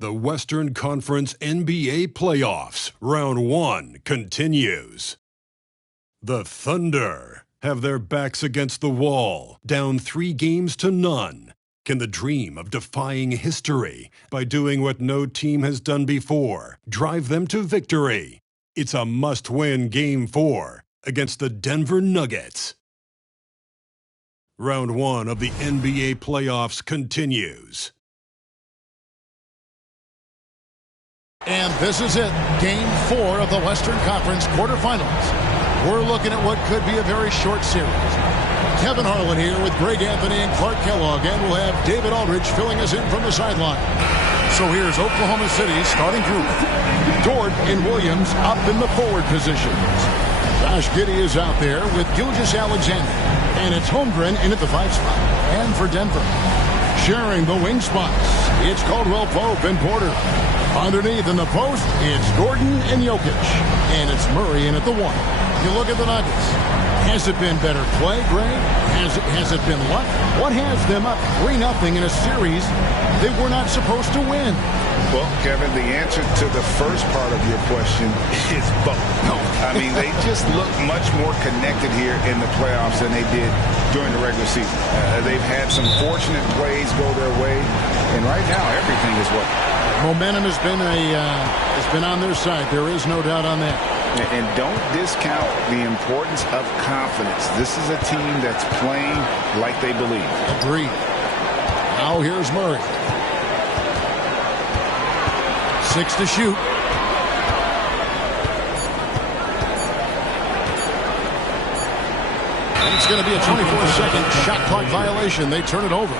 The Western Conference NBA Playoffs, Round 1 continues. The Thunder have their backs against the wall, down 3-0. Can the dream of defying history by doing what no team has done before drive them to victory? It's a must-win Game 4 against the Denver Nuggets. Round 1 of the NBA Playoffs continues. And this is it, Game 4 of the Western Conference quarterfinals. We're looking at what could be a very short series. Kevin Harlan here with Greg Anthony and Clark Kellogg, and we'll have David Aldridge filling us in from the sideline. So here's Oklahoma City's starting group. Dort and Williams up in the forward positions. Josh Giddey is out there with Gilgeous-Alexander, and it's Holmgren in at the 5 spot. And for Denver, sharing the wing spots, it's Caldwell Pope and Porter. Underneath in the post, it's Gordon and Jokic. And it's Murray in at the 1. You look at the Nuggets. Has it been better play, Greg? Has it been luck? What has them up 3-0 in a series they were not supposed to win? Well, Kevin, the answer to the first part of your question is both. I mean, they just look much more connected here in the playoffs than they did during the regular season. They've had some fortunate plays go their way, and right now everything is working. Momentum has been on their side. There is no doubt on that. And don't discount the importance of confidence. This is a team that's playing like they believe. Agreed. Now here's Murray. 6 to shoot. And it's going to be a 24-second shot clock violation. They turn it over.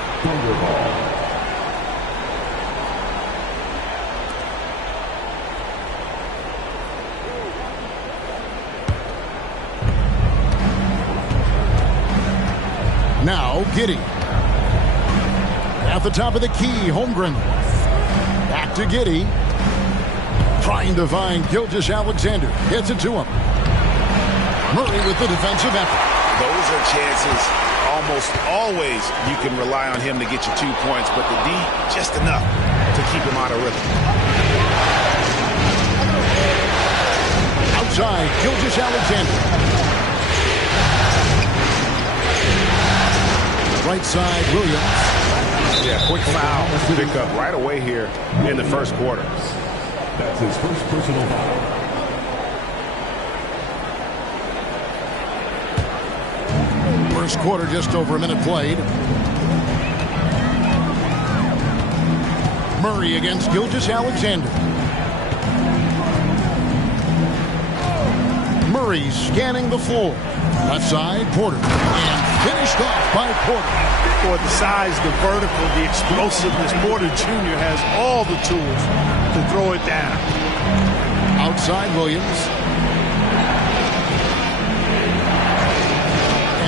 Now Giddey. At the top of the key, Holmgren. Back to Giddey. Trying to find Gilgeous-Alexander. Gets it to him. Murray with the defensive effort. Those are chances almost always you can rely on him to get you 2 points, but the D just enough to keep him out of rhythm. Outside, Gilgeous-Alexander. Right side, Williams. Yeah, quick foul pick up right away here in the first quarter. That's his first personal foul. First quarter, just over a minute played. Murray against Gilgeous-Alexander. Murray scanning the floor. Left side, Porter. And finished off by Porter. For the size, the vertical, the explosiveness, Porter Jr. has all the tools to throw it down. Outside, Williams.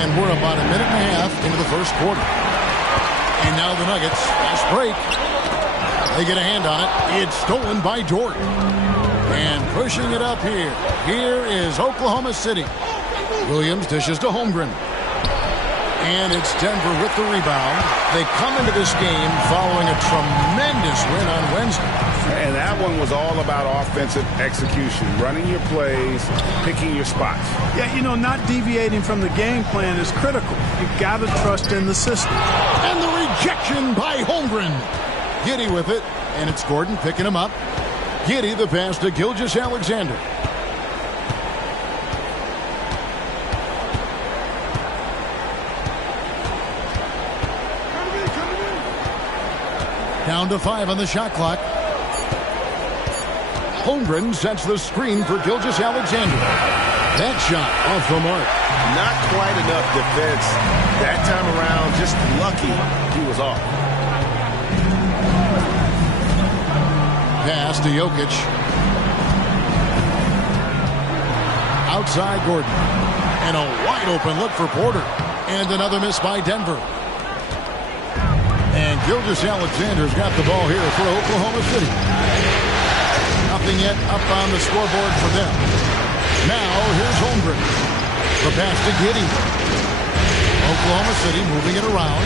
And we're about a minute and a half into the first quarter. And now the Nuggets, fast break. They get a hand on it. It's stolen by Dort. And pushing it up here. Here is Oklahoma City. Williams dishes to Holmgren. And it's Denver with the rebound. They come into this game following a tremendous win on Wednesday. And that one was all about offensive execution, running your plays, picking your spots. Yeah, you know, not deviating from the game plan is critical. You've got to trust in the system. And the rejection by Holmgren. Giddey with it, and it's Gordon picking him up. Giddey the pass to Gilgeous-Alexander. Down to 5 on the shot clock. Holmgren sets the screen for Gilgeous-Alexander. That shot off the mark. Not quite enough defense. That time around, just lucky he was off. Pass to Jokic. Outside Gordon. And a wide open look for Porter. And another miss by Denver. And Gilgeous-Alexander's got the ball here for Oklahoma City. Nothing yet up on the scoreboard for them. Now here's Holmgren. The pass to Giddey. Oklahoma City moving it around.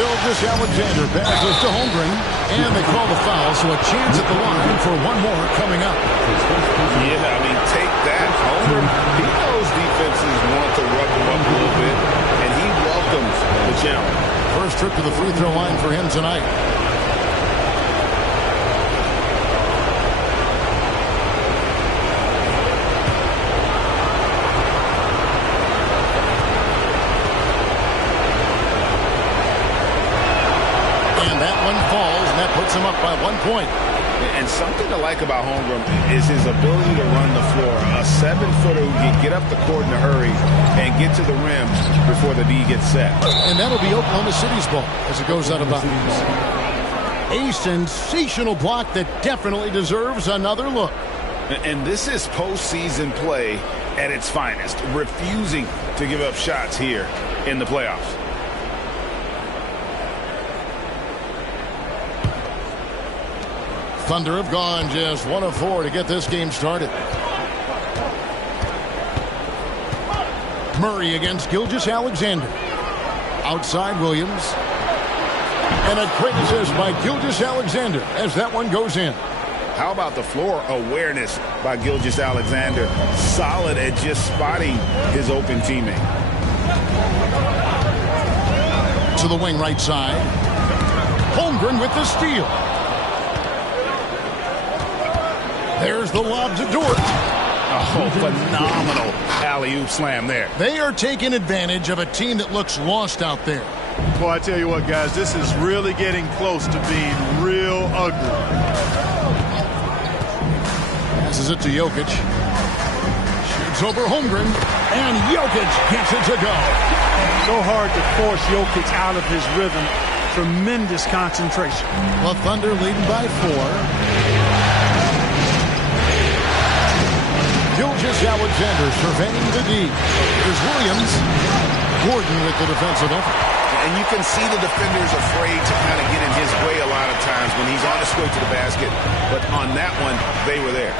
Gilgeous-Alexander passes to Holmgren, and they call the foul, so a chance at the line for one more coming up. Yeah, I mean, take that. Holmgren, he knows defenses want to rough him up a little bit, and he welcomes the challenge. First trip to the free throw line for him tonight. Puts him up by 1 point. And something to like about Holmgren is his ability to run the floor. A 7-footer who can get up the court in a hurry and get to the rim before the D gets set. And that'll be Oklahoma City's ball as it goes out of bounds. A sensational block that definitely deserves another look. And this is postseason play at its finest, refusing to give up shots here in the playoffs. Thunder have gone just 1 of 4 to get this game started. Murray against Gilgeous-Alexander. Outside Williams. And a great assist by Gilgeous-Alexander as that one goes in. How about the floor awareness by Gilgeous-Alexander? Solid at just spotting his open teammate. To the wing right side. Holmgren with the steal. There's the lob to Dort. Oh, phenomenal alley-oop slam there. They are taking advantage of a team that looks lost out there. Boy, I tell you what, guys, this is really getting close to being real ugly. Passes it to Jokic. Shoots over Holmgren, and Jokic gets it to go. So hard to force Jokic out of his rhythm. Tremendous concentration. The Thunder leading by 4. Gilgeous-Alexander surveying the D. Here's Williams. Gordon with the defensive effort. And you can see the defenders afraid to kind of get in his way a lot of times when he's on his way to the basket. But on that one, they were there.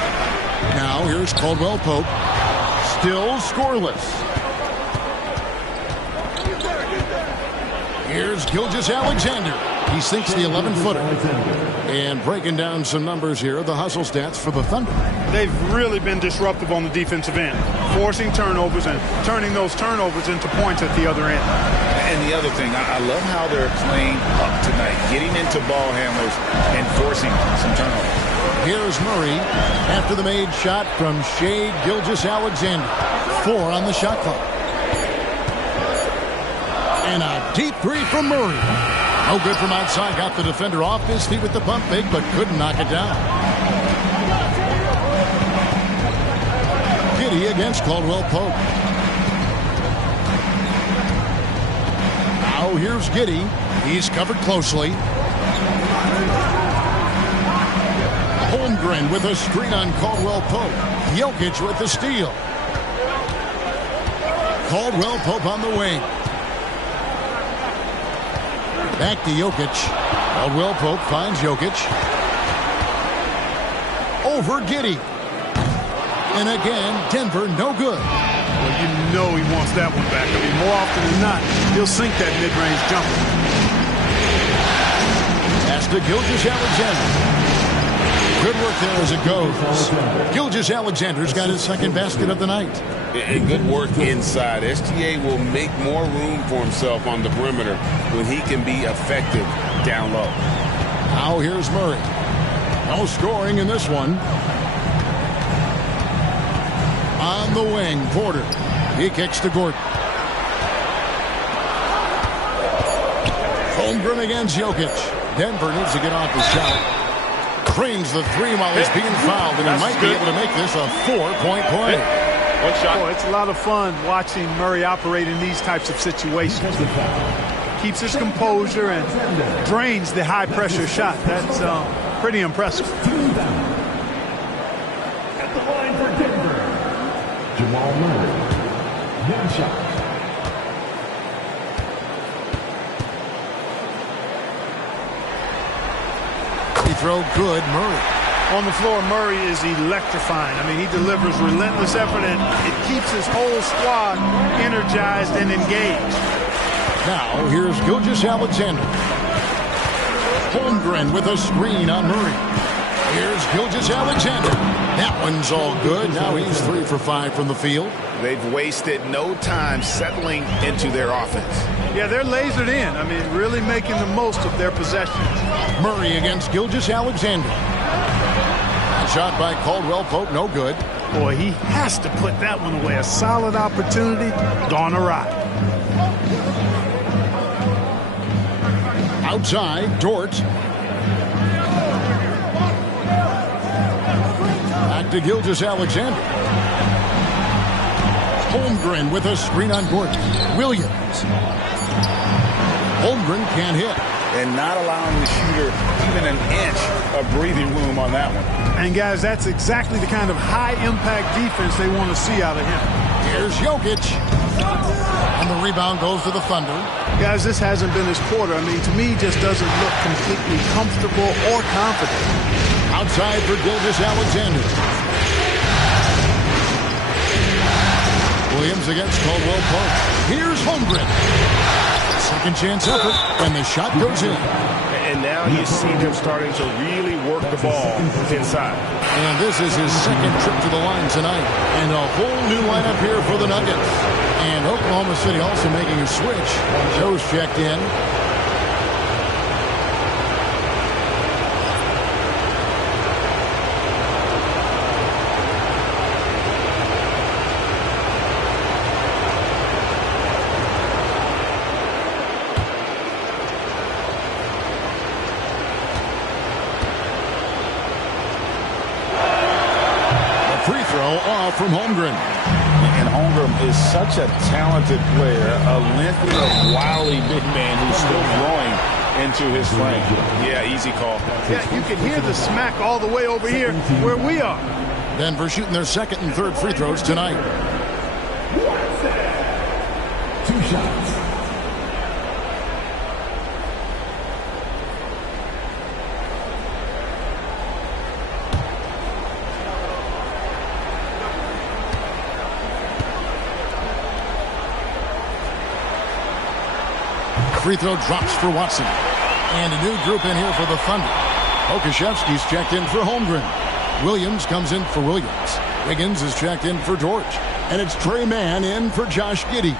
Now here's Caldwell Pope. Still scoreless. Here's Gilgeous-Alexander. He sinks the 11-footer. And breaking down some numbers here, the hustle stats for the Thunder. They've really been disruptive on the defensive end, forcing turnovers and turning those turnovers into points at the other end. And the other thing, I love how they're playing up tonight, getting into ball handlers and forcing some turnovers. Here's Murray after the made shot from Shai Gilgeous-Alexander. 4 on the shot clock. And a deep 3 from Murray. No good from outside. Got the defender off his feet with the pump fake, but couldn't knock it down. Giddey against Caldwell Pope. Now here's Giddey. He's covered closely. Holmgren with a screen on Caldwell Pope. Jokic with the steal. Caldwell Pope on the wing. Back to Jokic. Caldwell Pope finds Jokic. Over Giddey. And again, Denver no good. Well, you know he wants that one back. I mean, more often than not, he'll sink that mid-range jumper. Pass to Gilgeous-Alexander. Good work there as it goes. Gilgeous-Alexander's got his second basket of the night. And good work inside. SGA will make more room for himself on the perimeter when he can be effective down low. Now here's Murray. No scoring in this one. On the wing, Porter. He kicks to Gordon. Holmgren against Jokic. Denver needs to get off his shot. Drains the 3 while he's being fouled, and he might be able to make this a 4-point play. One shot. Oh, it's a lot of fun watching Murray operate in these types of situations. Keeps his composure and drains the high-pressure shot. That's pretty impressive. At the line for Denver, Jamal Murray. 1 shot. Throw good, Murray. On the floor, Murray is electrifying. I mean, he delivers relentless effort, and it keeps his whole squad energized and engaged. Now, here's Gilgeous-Alexander. Holmgren with a screen on Murray. Here's Gilgeous-Alexander. That one's all good. Now he's 3 for 5 from the field. They've wasted no time settling into their offense. Yeah, they're lasered in. I mean, really making the most of their possession. Murray against Gilgeous-Alexander. Shot by Caldwell Pope, no good. Boy, he has to put that one away. A solid opportunity gone awry. Outside, Dort. Back to Gilgeous-Alexander. Holmgren with a screen on Gordon. Williams. Holmgren can't hit. And not allowing the shooter even an inch of breathing room on that one. And, guys, that's exactly the kind of high-impact defense they want to see out of him. Here's Jokic. And the rebound goes to the Thunder. Guys, this hasn't been his quarter. I mean, to me, he just doesn't look completely comfortable or confident. Outside for Gilgeous-Alexander. Williams against Caldwell Pope. Here's Holmgren. Second chance effort, and the shot goes in. And now you see them starting to really work the ball inside. And this is his second trip to the line tonight. And a whole new lineup here for the Nuggets. And Oklahoma City also making a switch. Joe's checked in. From Holmgren. And Holmgren is such a talented player, a lengthy, wily big man who's still growing into his frame. Yeah, easy call. Yeah, you can hear the smack all the way over here where we are. Denver shooting their second and third free throws tonight. 2 shots. Free throw drops for Watson. And a new group in here for the Thunder. Okashevsky's checked in for Holmgren. Williams comes in for Williams. Wiggins is checked in for George. And it's Trey Mann in for Josh Giddey.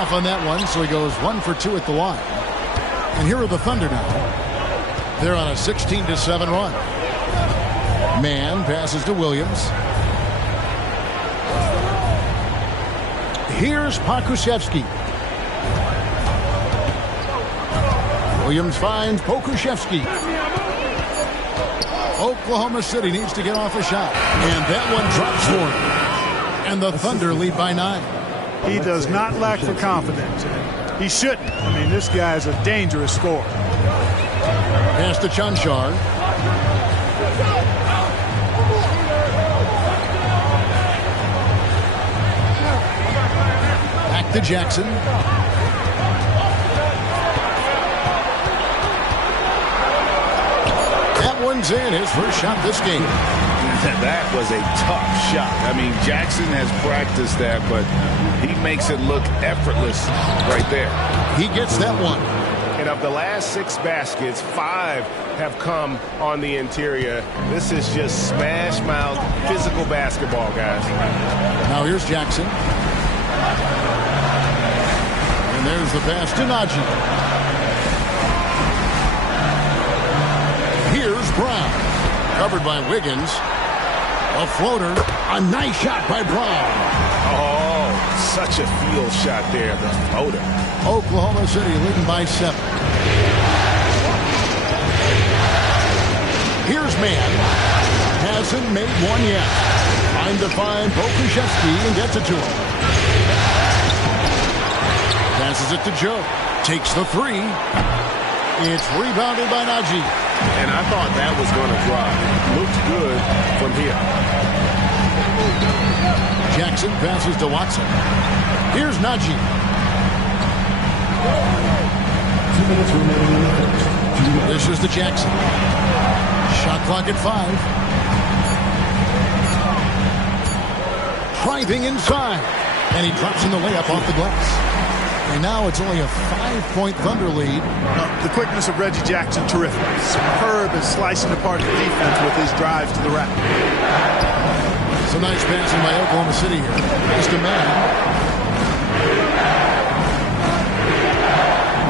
Off on that one, so he goes 1 for 2 at the line. And here are the Thunder now. They're on a 16-7 run. Mann passes to Williams. Here's Pokusevski. Williams finds Pokusevski. Oklahoma City needs to get off a shot. And that one drops for him. And the Thunder lead by 9. He does not lack for confidence. He shouldn't. I mean, this guy is a dangerous scorer. Pass to Chanchar. Back to Jackson. That one's in. His first shot this game. That was a tough shot. I mean, Jackson has practiced that, but he makes it look effortless right there. He gets that one. And of the last 6 baskets, 5 have come on the interior. This is just smash mouth physical basketball, guys. Now here's Jackson. And there's the pass to Najee. Here's Brown. Covered by Wiggins. A floater. A nice shot by Brown. Oh, such a field shot there, the floater. Oklahoma City leading by 7. Here's Mann. Hasn't made one yet. Trying to find Pokusevski and gets it to him. Passes it to Joe. Takes the 3. It's rebounded by Najee. And I thought that was going to drop. Looked good from here. Jackson passes to Watson. Here's Najee. 2 minutes remaining in the first. This is to Jackson. Shot clock at 5. Driving inside. And he drops in the layup off the glass. And now it's only a 5-point Thunder lead. The quickness of Reggie Jackson, terrific. Superb at slicing apart the defense with his drives to the rack. It's a nice passing by Oklahoma City here. Just a man.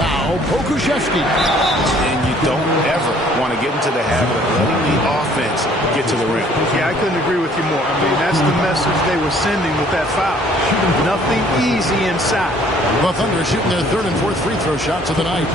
Now, Pokusevski. And you don't ever want to get into the habit of letting the offense get to the rim. Yeah, I couldn't agree with you more. I mean, that's the message they were sending with that foul. Nothing easy inside. The Thunder are shooting their third and fourth free throw shots of the night.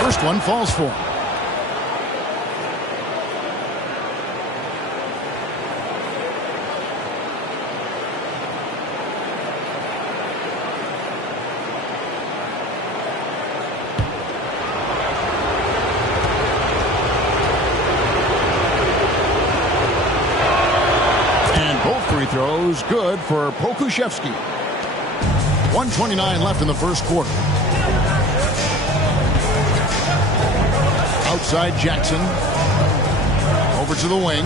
First one falls for him. Throws good for Pokusevski. 1:29 left in the first quarter. Outside Jackson. Over to the wing.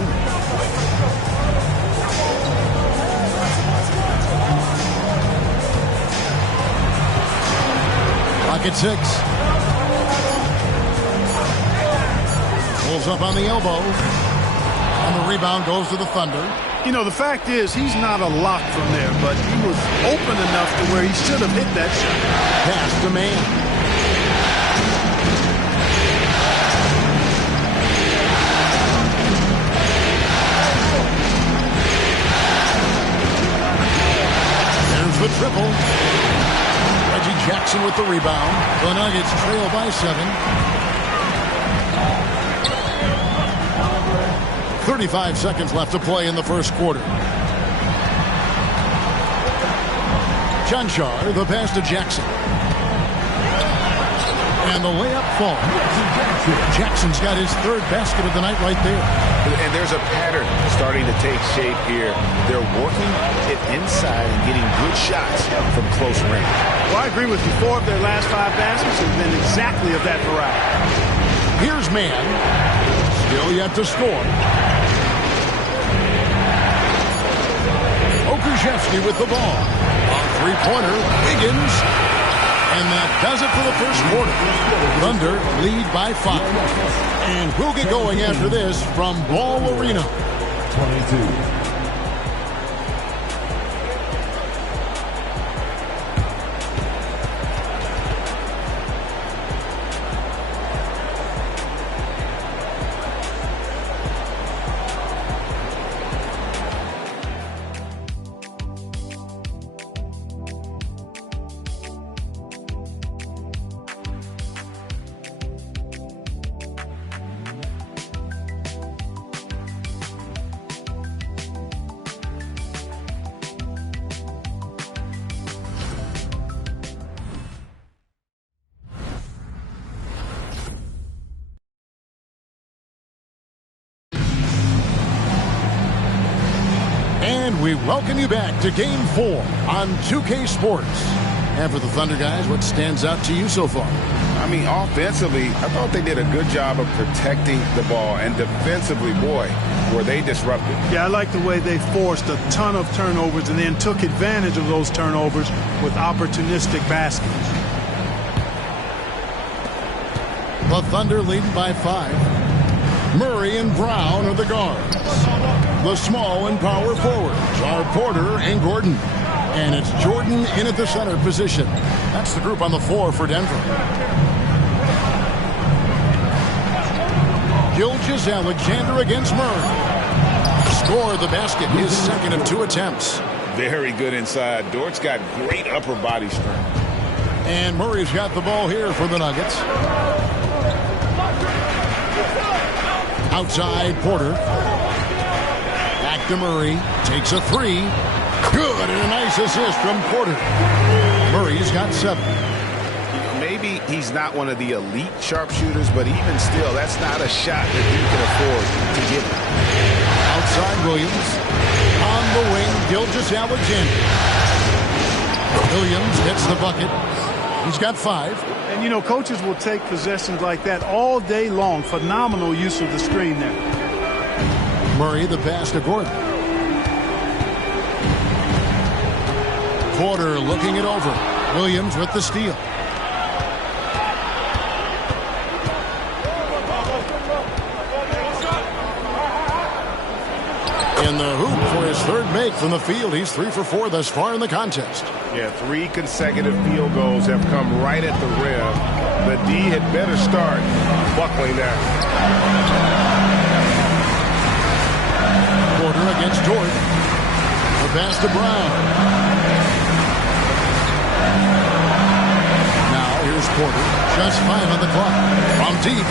Clock at 6. Pulls up on the elbow. And the rebound goes to the Thunder. You know, the fact is, he's not a lock from there, but he was open enough to where he should have hit that shot. Pass to man. There's the triple. Reggie Jackson with the rebound. The Nuggets trail by 7. 35 seconds left to play in the first quarter. Cancar, the pass to Jackson. And the layup falls. Jackson's got his third basket of the night right there. And there's a pattern starting to take shape here. They're working it inside and getting good shots from close range. Well, I agree with you. 4 of their last 5 baskets have been exactly of that variety. Here's Mann. Still yet to score. Pokusevski with the ball. On three-pointer, Wiggins. And that does it for the first quarter. Thunder lead by 5. And we'll get going after this from Ball Arena. 22. We welcome you back to Game 4 on 2K Sports. And for the Thunder guys, what stands out to you so far? I mean, offensively, I thought they did a good job of protecting the ball. And defensively, boy, were they disruptive. Yeah, I like the way they forced a ton of turnovers and then took advantage of those turnovers with opportunistic baskets. The Thunder leading by 5. Murray and Brown are the guards. The small and power forwards are Porter and Gordon. And it's Jordan in at the center position. That's the group on the floor for Denver. Gilgeous-Alexander against Murray. Scored the basket, his second of 2 attempts. Very good inside. Dort's got great upper body strength. And Murray's got the ball here for the Nuggets. Outside, Porter. Back to Murray. Takes a 3. Good, and a nice assist from Porter. Murray's got 7. maybe he's not one of the elite sharpshooters, but even still, that's not a shot that he can afford to give him. Outside Williams. On the wing, Gilgeous-Alexander. Williams hits the bucket. He's got 5. And, you know, coaches will take possessions like that all day long. Phenomenal use of the screen there. Murray, the pass to Gordon. Porter looking it over. Williams with the steal. In the hoop for his third make from the field. He's 3 for 4 thus far in the contest. Yeah, 3 consecutive field goals have come right at the rim. The D had better start buckling now. Porter against Jordan. The pass to Brown. Now here's Porter. Just 5 on the clock. From deep.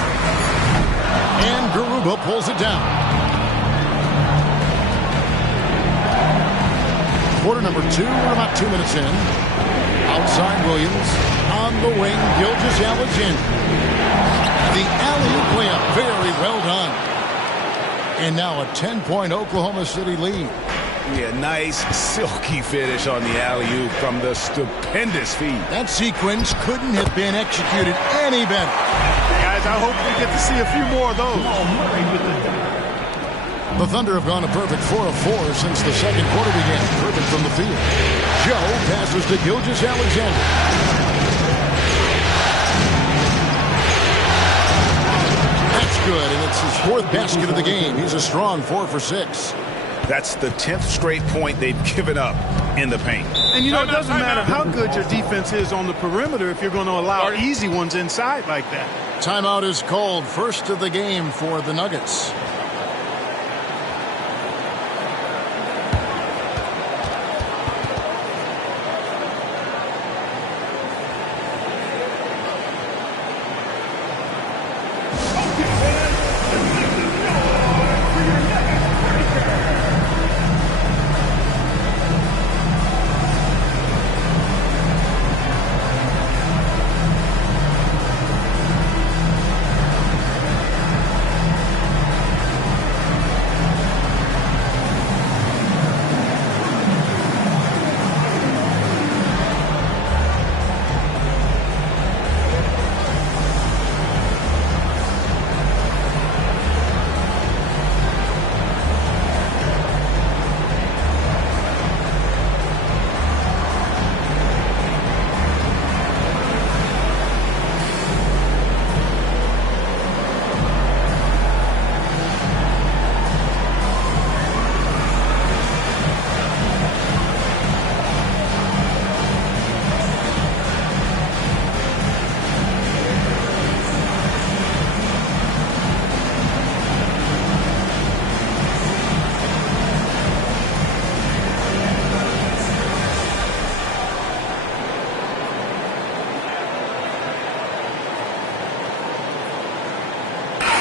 And Garuba pulls it down. Quarter number 2. We're about 2 minutes in. Outside Williams. On the wing, Gilgeous-Alexander. The alley-oop layup. Very well done. And now a 10-point Oklahoma City lead. Yeah, nice silky finish on the alley-oop from the stupendous feed. That sequence couldn't have been executed any better. Guys, I hope we get to see a few more of those. The Thunder have gone a perfect 4 of 4 since the second quarter began. Perfect from the field. Joe passes to Gilgeous-Alexander. That's good, and it's his 4th basket of the game. He's a strong 4 for 6. That's the 10th straight point they've given up in the paint. And, you know, it doesn't matter how good your defense is on the perimeter if you're going to allow easy ones inside like that. Timeout is called. First of the game for the Nuggets.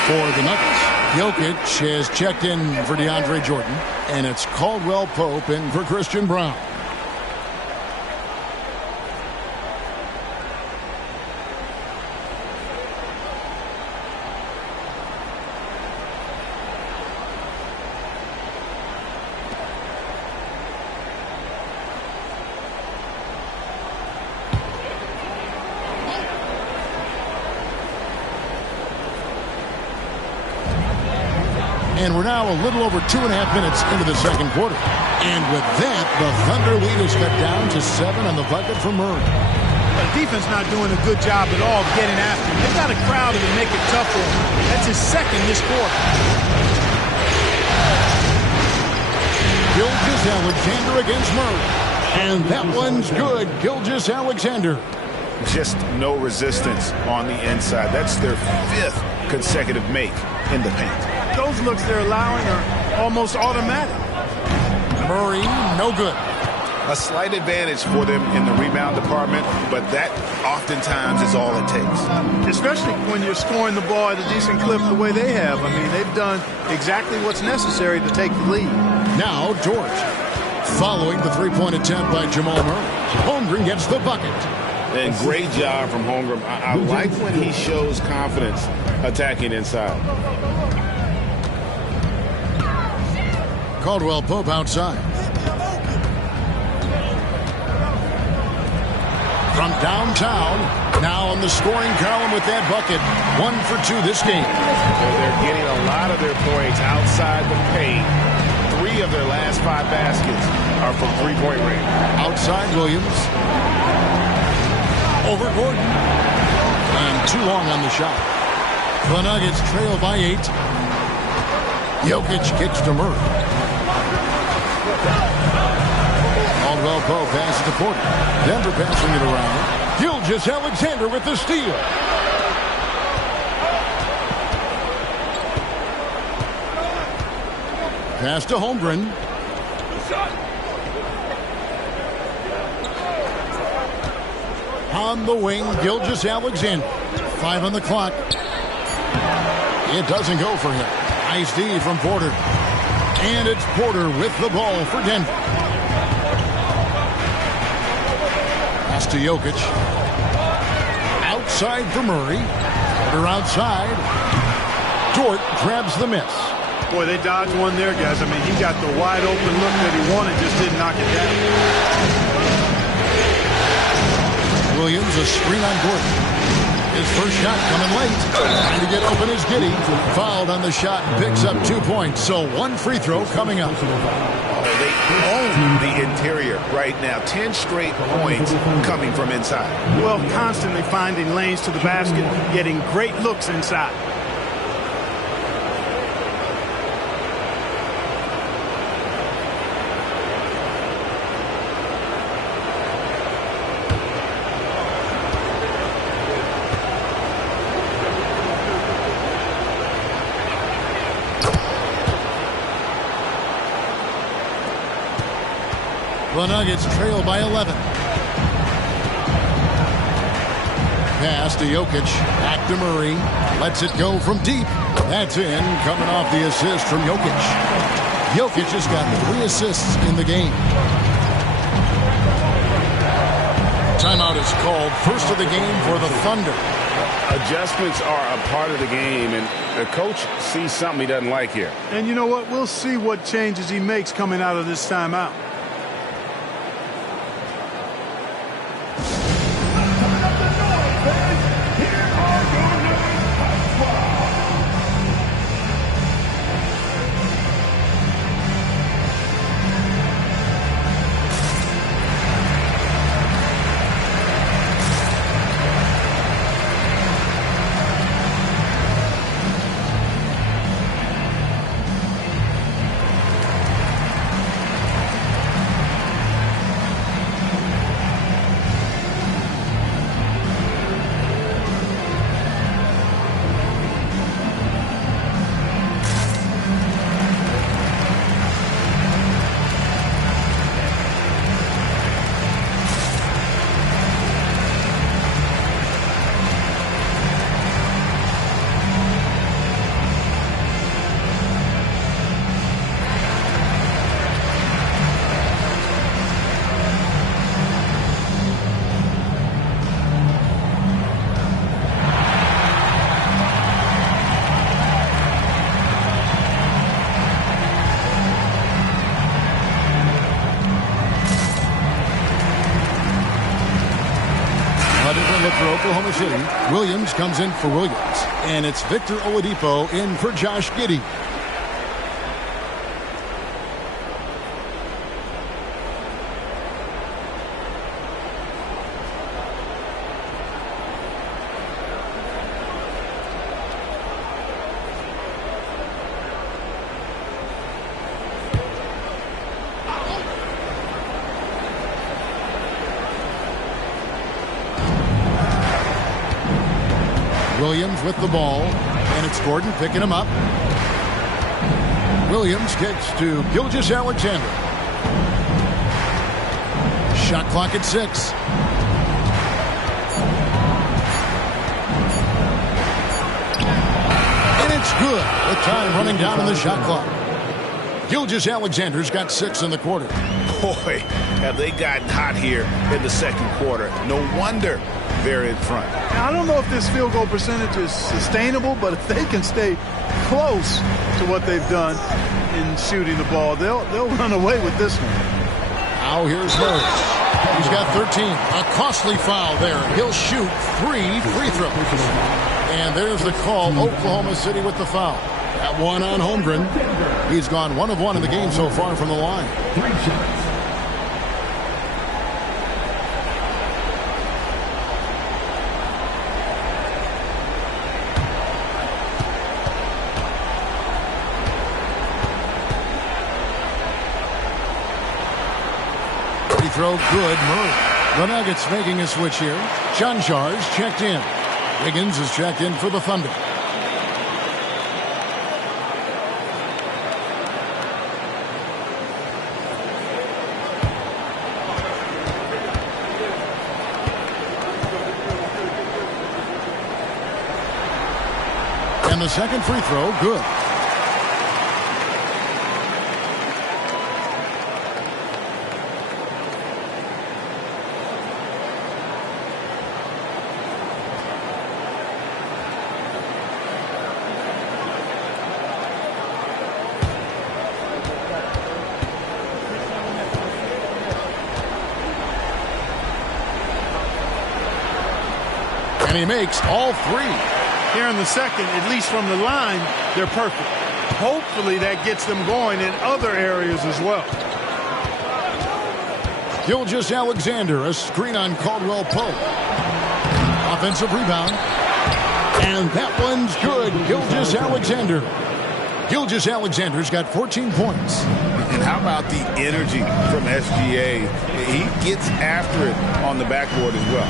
For the Nuggets, Jokic has checked in for DeAndre Jordan, and it's Caldwell Pope in for Christian Braun. And we're now a little over 2.5 minutes into the second quarter. And with that, the Thunder lead is cut down to 7 on the bucket for Murray. The defense not doing a good job at all getting after him. They've got a crowd to make it tough for him. That's his second this quarter. Gilgeous-Alexander against Murray. And that one's good. Gilgeous-Alexander. Just no resistance on the inside. That's their 5th consecutive make in the paint. Those looks they're allowing are almost automatic. Murray, no good. A slight advantage for them in the rebound department, but that oftentimes is all it takes. Especially when you're scoring the ball at a decent clip the way they have. I mean, they've done exactly what's necessary to take the lead. Now, George. Following the three-point attempt by Jamal Murray. Holmgren gets the bucket. And great job from Holmgren. I like when he shows confidence attacking inside. Caldwell Pope outside. From downtown, now in the scoring column with that bucket. 1 for 2 this game. Well, they're getting a lot of their points outside the paint. 3 of their last 5 baskets are from three-point range. Outside Williams. Over Gordon. And too long on the shot. The Nuggets trail by 8. Jokic kicks to Murray. Caldwell Pope passes to Porter. Denver passing it around. Gilgeous-Alexander with the steal. Pass to Holmgren. On the wing, Gilgeous-Alexander. 5 on the clock. It doesn't go for him. Nice D from Porter. And it's Porter with the ball for Denver. Pass to Jokic. Outside for Murray. Porter outside. Dort grabs the miss. Boy, they dodged one there, guys. I mean, he got the wide open look that he wanted, just didn't knock it down. Williams, a screen on Gordon. His first shot coming late. Trying to get open is Giddey. Fouled on the shot, picks up 2 points. So 1 free throw coming up. They own the interior right now. 10 straight points coming from inside. Well, constantly finding lanes to the basket, getting great looks inside. The Nuggets trail by 11. Pass to Jokic. Back to Murray. Lets it go from deep. That's in. Coming off the assist from Jokic. Jokic has got 3 assists in the game. Timeout is called. First of the game for the Thunder. Adjustments are a part of the game, and the coach sees something he doesn't like here. And you know what? We'll see what changes he makes coming out of this timeout. For Oklahoma City, Williams comes in for Williams. And it's Victor Oladipo in for Josh Giddey. Williams with the ball, and it's Gordon picking him up. Williams kicks to Gilgeous-Alexander. Shot clock at 6. And it's good. The time running down on the shot clock. Gilgeous-Alexander's got 6 in the quarter. Boy, have they gotten hot here in the second quarter. No wonder they're in front. I don't know if this field goal percentage is sustainable, but if they can stay close to what they've done in shooting the ball, they'll run away with this one. Now here's Murray. He's got 13. A costly foul there. He'll shoot 3 free throws. And there's the call. Oklahoma City with the foul. That one on Holmgren. He's gone 1 of 1 in the game so far from the line. 3 shots. Free throw good. Murray. The Nuggets making a switch here. Chanjar's checked in. Wiggins is checked in for the Thunder. And the second free throw, good. And he makes all 3. Here in the second, at least from the line, they're perfect. Hopefully that gets them going in other areas as well. Gilgeous-Alexander, a screen on Caldwell Pope. Offensive rebound. And that one's good. Gilgeous-Alexander. Gilgeous-Alexander's got 14 points. And how about the energy from SGA? He gets after it on the backboard as well.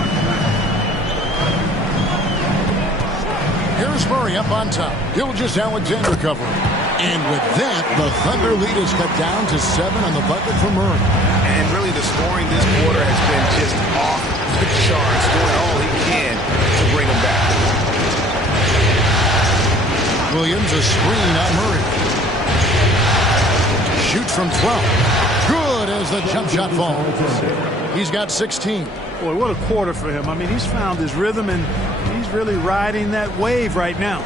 Here's Murray up on top. Gilgeous-Alexander covering. And with that, the Thunder lead is cut down to 7 on the bucket for Murray. And really the scoring this quarter has been just off the charts, doing all he can to bring them back. Williams a screen on Murray. Shoots from 12. Good as the jump shot falls. He's got 16. Boy, what a quarter for him. I mean, he's found his rhythm, and he's really riding that wave right now.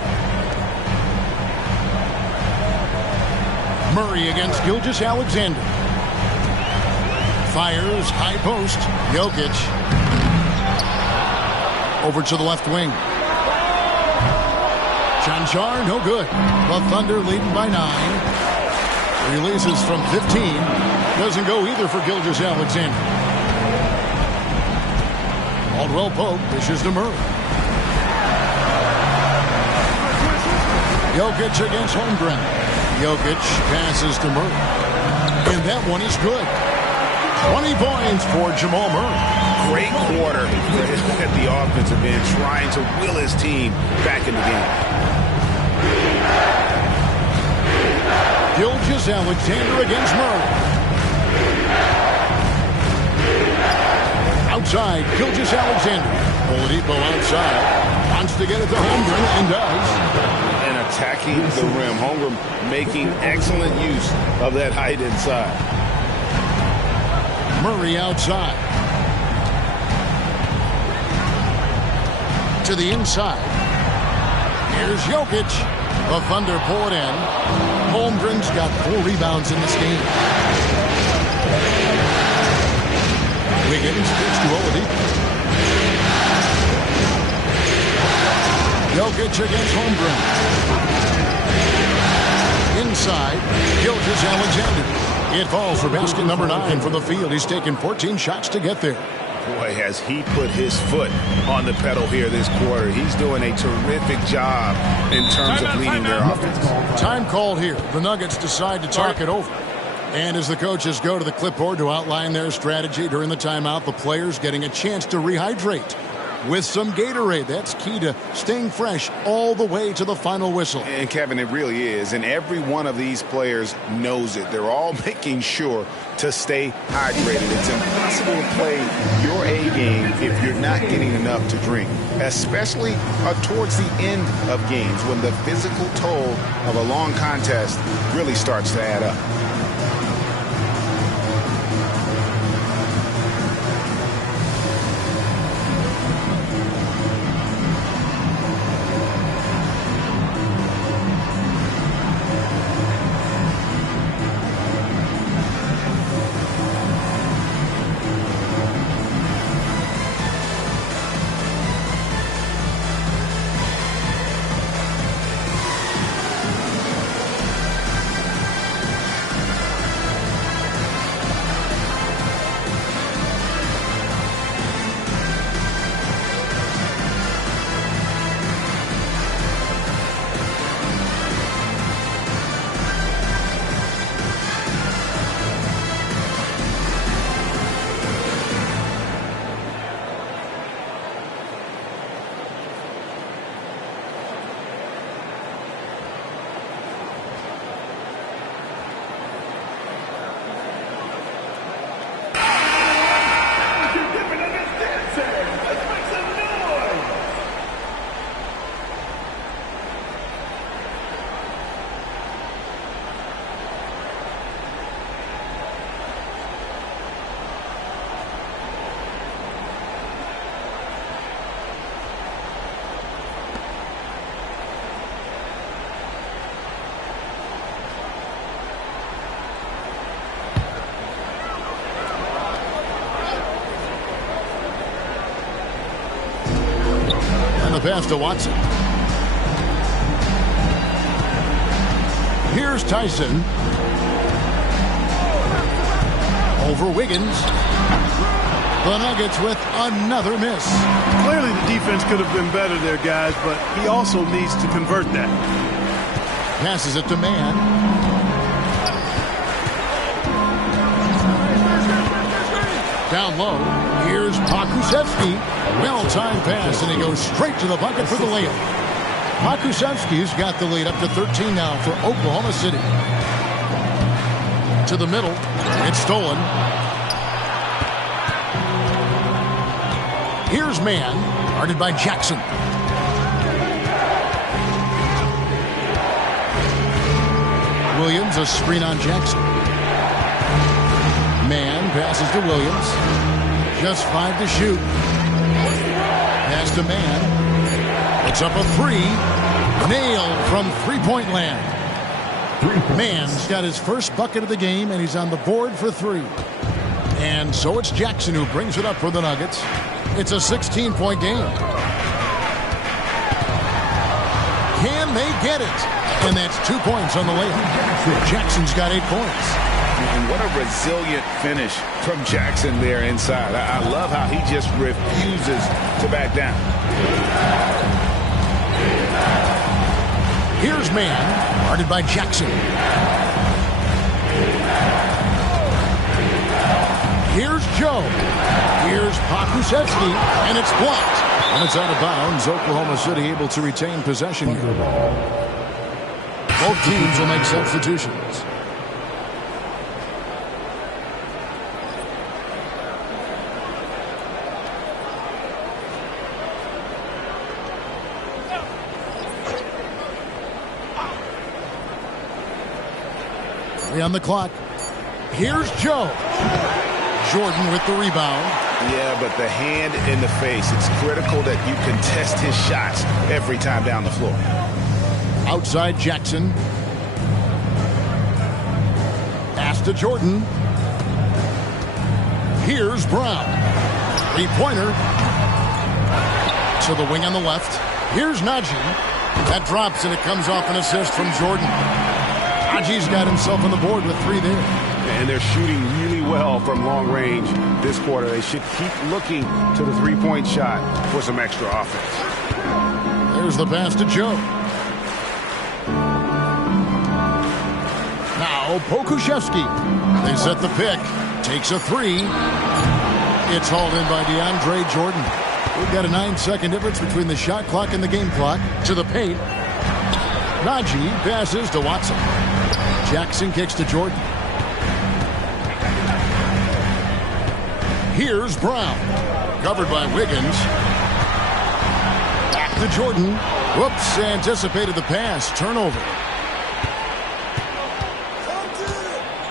Murray against Gilgeous-Alexander. Fires, high post. Jokic. Over to the left wing. Chanjar, no good. The Thunder leading by 9. Releases from 15. Doesn't go either for Gilgeous-Alexander. Caldwell Pope dishes to Murray. Jokic against Holmgren. Jokic passes to Murray. And that one is good. 20 points for Jamal Murray. Great quarter at the offensive end, trying to will his team back in the game. Gilgeous-Alexander against Murray. Outside, Gilgeous-Alexander. Oladipo outside. Wants to get it to Holmgren and does. And attacking the rim. Holmgren making excellent use of that height inside. Murray outside. To the inside. Here's Jokic. The Thunder pull it in. Holmgren's got 4 rebounds in this game. Wiggins gets to Oladipo. Jokic against Holmgren. Inside, Gilgeous-Alexander. It falls for basket number 9 from the field. He's taken 14 shots to get there. Boy, has he put his foot on the pedal here this quarter. He's doing a terrific job in terms of leading their offense. Time called here. The Nuggets decide to talk it over. And as the coaches go to the clipboard to outline their strategy during the timeout, the players getting a chance to rehydrate with some Gatorade. That's key to staying fresh all the way to the final whistle. And Kevin, it really is. And every one of these players knows it. They're all making sure to stay hydrated. It's impossible to play your A game if you're not getting enough to drink, especially towards the end of games when the physical toll of a long contest really starts to add up. pass to Watson. Here's Tyson. Over Wiggins. The Nuggets with another miss. Clearly the defense could have been better there, guys, but he also needs to convert that. Passes it to Mann. Down low, here's Pokusevski. Well-timed pass, and he goes straight to the bucket for the layup. Pokusevski's got the lead up to 13 now for Oklahoma City. To the middle, it's stolen. Here's Mann, guarded by Jackson. Williams, a screen on Jackson. Mann passes to Williams. Just 5 to shoot. Pass to Mann. Puts up a 3. Nailed from three-point land. Mann's got his first bucket of the game, and he's on the board for 3. And so it's Jackson who brings it up for the Nuggets. It's a 16-point game. Can they get it? And that's 2 points on the layup. Jackson's got 8 points. And what a resilient finish from Jackson there inside. I love how he just refuses to back down. Here's Mann, guarded by Jackson. Here's Joe. Here's Pokusevski, and it's blocked. And it's out of bounds. Oklahoma City able to retain possession here. Both teams will make substitutions. On the clock. Here's Joe. Jordan with the rebound. Yeah, but the hand in the face. It's critical that you contest his shots every time down the floor. Outside Jackson. Pass to Jordan. Here's Brown. Three-pointer. To the wing on the left. Here's Najee. That drops, and it comes off an assist from Jordan. Najee's got himself on the board with 3 there. And they're shooting really well from long range this quarter. They should keep looking to the three-point shot for some extra offense. There's the pass to Joe. Now Pokusevski. They set the pick. Takes a 3. It's hauled in by DeAndre Jordan. We've got a 9-second difference between the shot clock and the game clock. To the paint. Najee passes to Watson. Jackson kicks to Jordan. Here's Brown. Covered by Wiggins. Back to Jordan. Whoops, anticipated the pass. Turnover.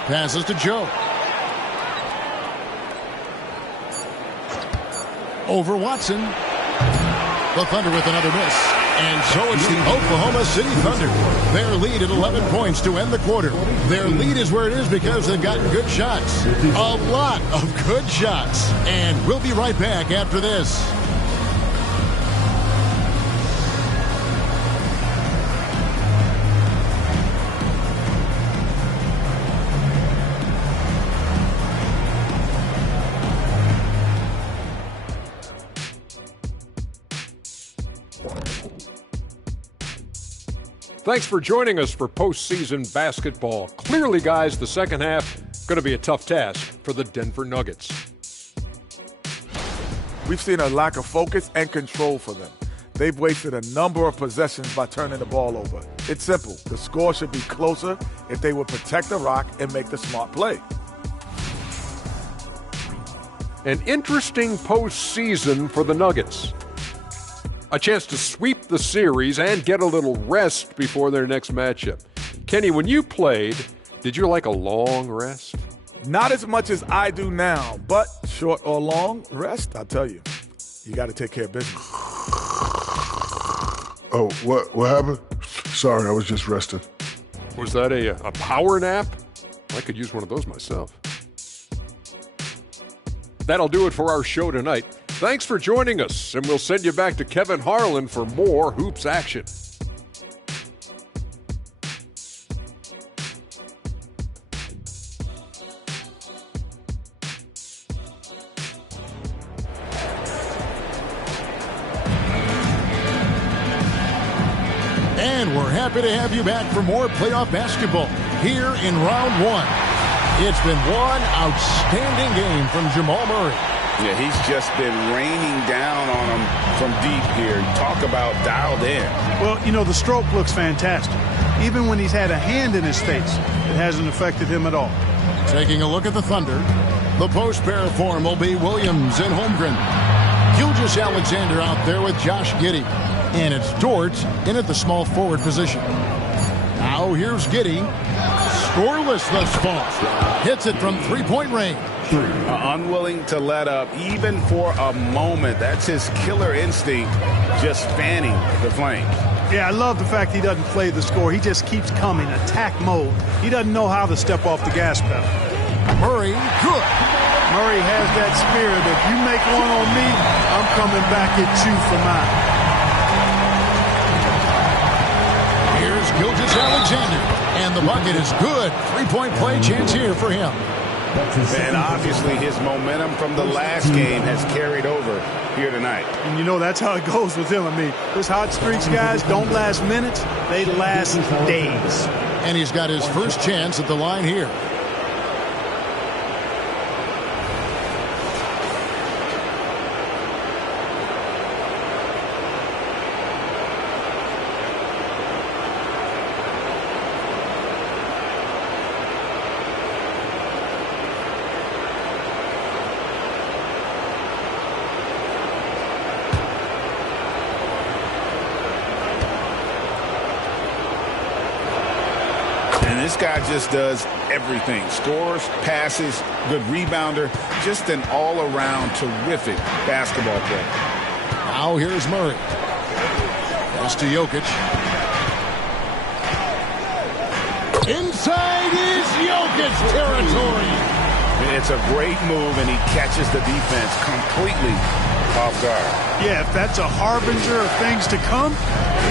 Passes to Joe. Over Watson. The Thunder with another miss. And so it's the Oklahoma City Thunder. Their lead at 11 points to end the quarter. Their lead is where it is because they've gotten good shots. A lot of good shots. And we'll be right back after this. Thanks for joining us for postseason basketball. Clearly, guys, the second half going to be a tough task for the Denver Nuggets. We've seen a lack of focus and control for them. They've wasted a number of possessions by turning the ball over. It's simple. The score should be closer if they would protect the rock and make the smart play. An interesting postseason for the Nuggets. A chance to sweep the series and get a little rest before their next matchup. Kenny, when you played, did you like a long rest? Not as much as I do now, but short or long rest, I'll tell you, you got to take care of business. Oh, what happened? Sorry, I was just resting. Was that a power nap? I could use one of those myself. That'll do it for our show tonight. Thanks for joining us, and we'll send you back to Kevin Harlan for more hoops action. And we're happy to have you back for more playoff basketball here in round one. It's been one outstanding game from Jamal Murray. Yeah, he's just been raining down on him from deep here. Talk about dialed in. Well, you know, the stroke looks fantastic. Even when he's had a hand in his face, it hasn't affected him at all. Taking a look at the Thunder, the post pair form will be Williams and Holmgren. Gilgeous-Alexander out there with Josh Giddey. And it's Dort in at the small forward position. Now here's Giddey. Scoreless thus far. Hits it from three-point range. Unwilling to let up even for a moment. That's his killer instinct, just fanning the flames. Yeah, I love the fact he doesn't play the score. He just keeps coming, attack mode. He doesn't know how to step off the gas pedal. Murray, good. Murray has that spirit. If you make one on me, I'm coming back at you for mine. Here's Gilgeous-Alexander. And the bucket is good. Three-point play chance here for him. And obviously his momentum from the last game has carried over here tonight. And you know that's how it goes with him. I mean, his hot streaks, guys, don't last minutes. They last days. And he's got his first chance at the line here. This guy just does everything. Scores, passes, good rebounder. Just an all-around terrific basketball player. Now here's Murray. Pass to Jokic. Inside is Jokic territory. It's a great move, and he catches the defense completely off guard. Yeah, if that's a harbinger of things to come,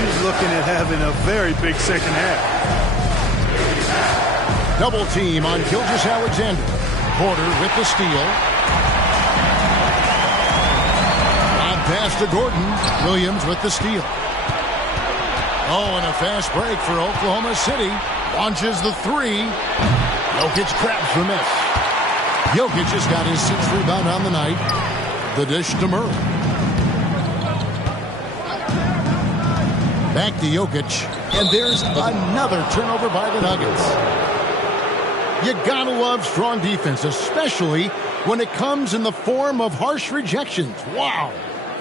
he's looking at having a very big second half. Double team on Gilgeous-Alexander. Porter with the steal. On pass to Gordon. Williams with the steal. Oh, and a fast break for Oklahoma City. Launches the three. Jokic grabs the miss. Jokic has got his sixth rebound on the night. The dish to Murray. Back to Jokic. And there's another turnover by the Nuggets. You gotta love strong defense, especially when it comes in the form of harsh rejections. Wow.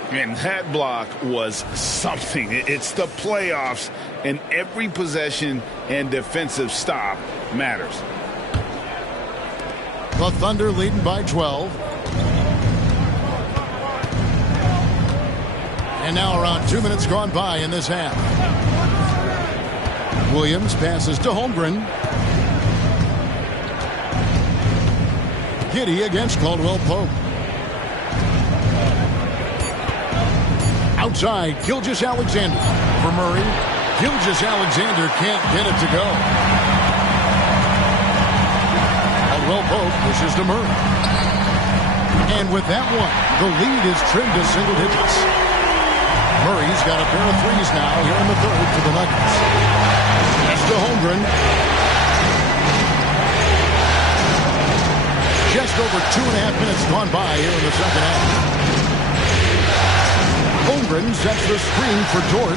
And that block was something. It's the playoffs, and every possession and defensive stop matters. The Thunder leading by 12. And now around 2 minutes gone by in this half. Williams passes to Holmgren. Giddey against Caldwell Pope. Outside, Gilgeous-Alexander for Murray. Gilgeous-Alexander can't get it to go. Caldwell Pope pushes to Murray. And with that one, the lead is trimmed to single digits. Murray's got a pair of threes now here in the third for the Nuggets. That's to Holmgren. Just over 2.5 minutes gone by here in the second half. Holmgren sets the screen for Dort.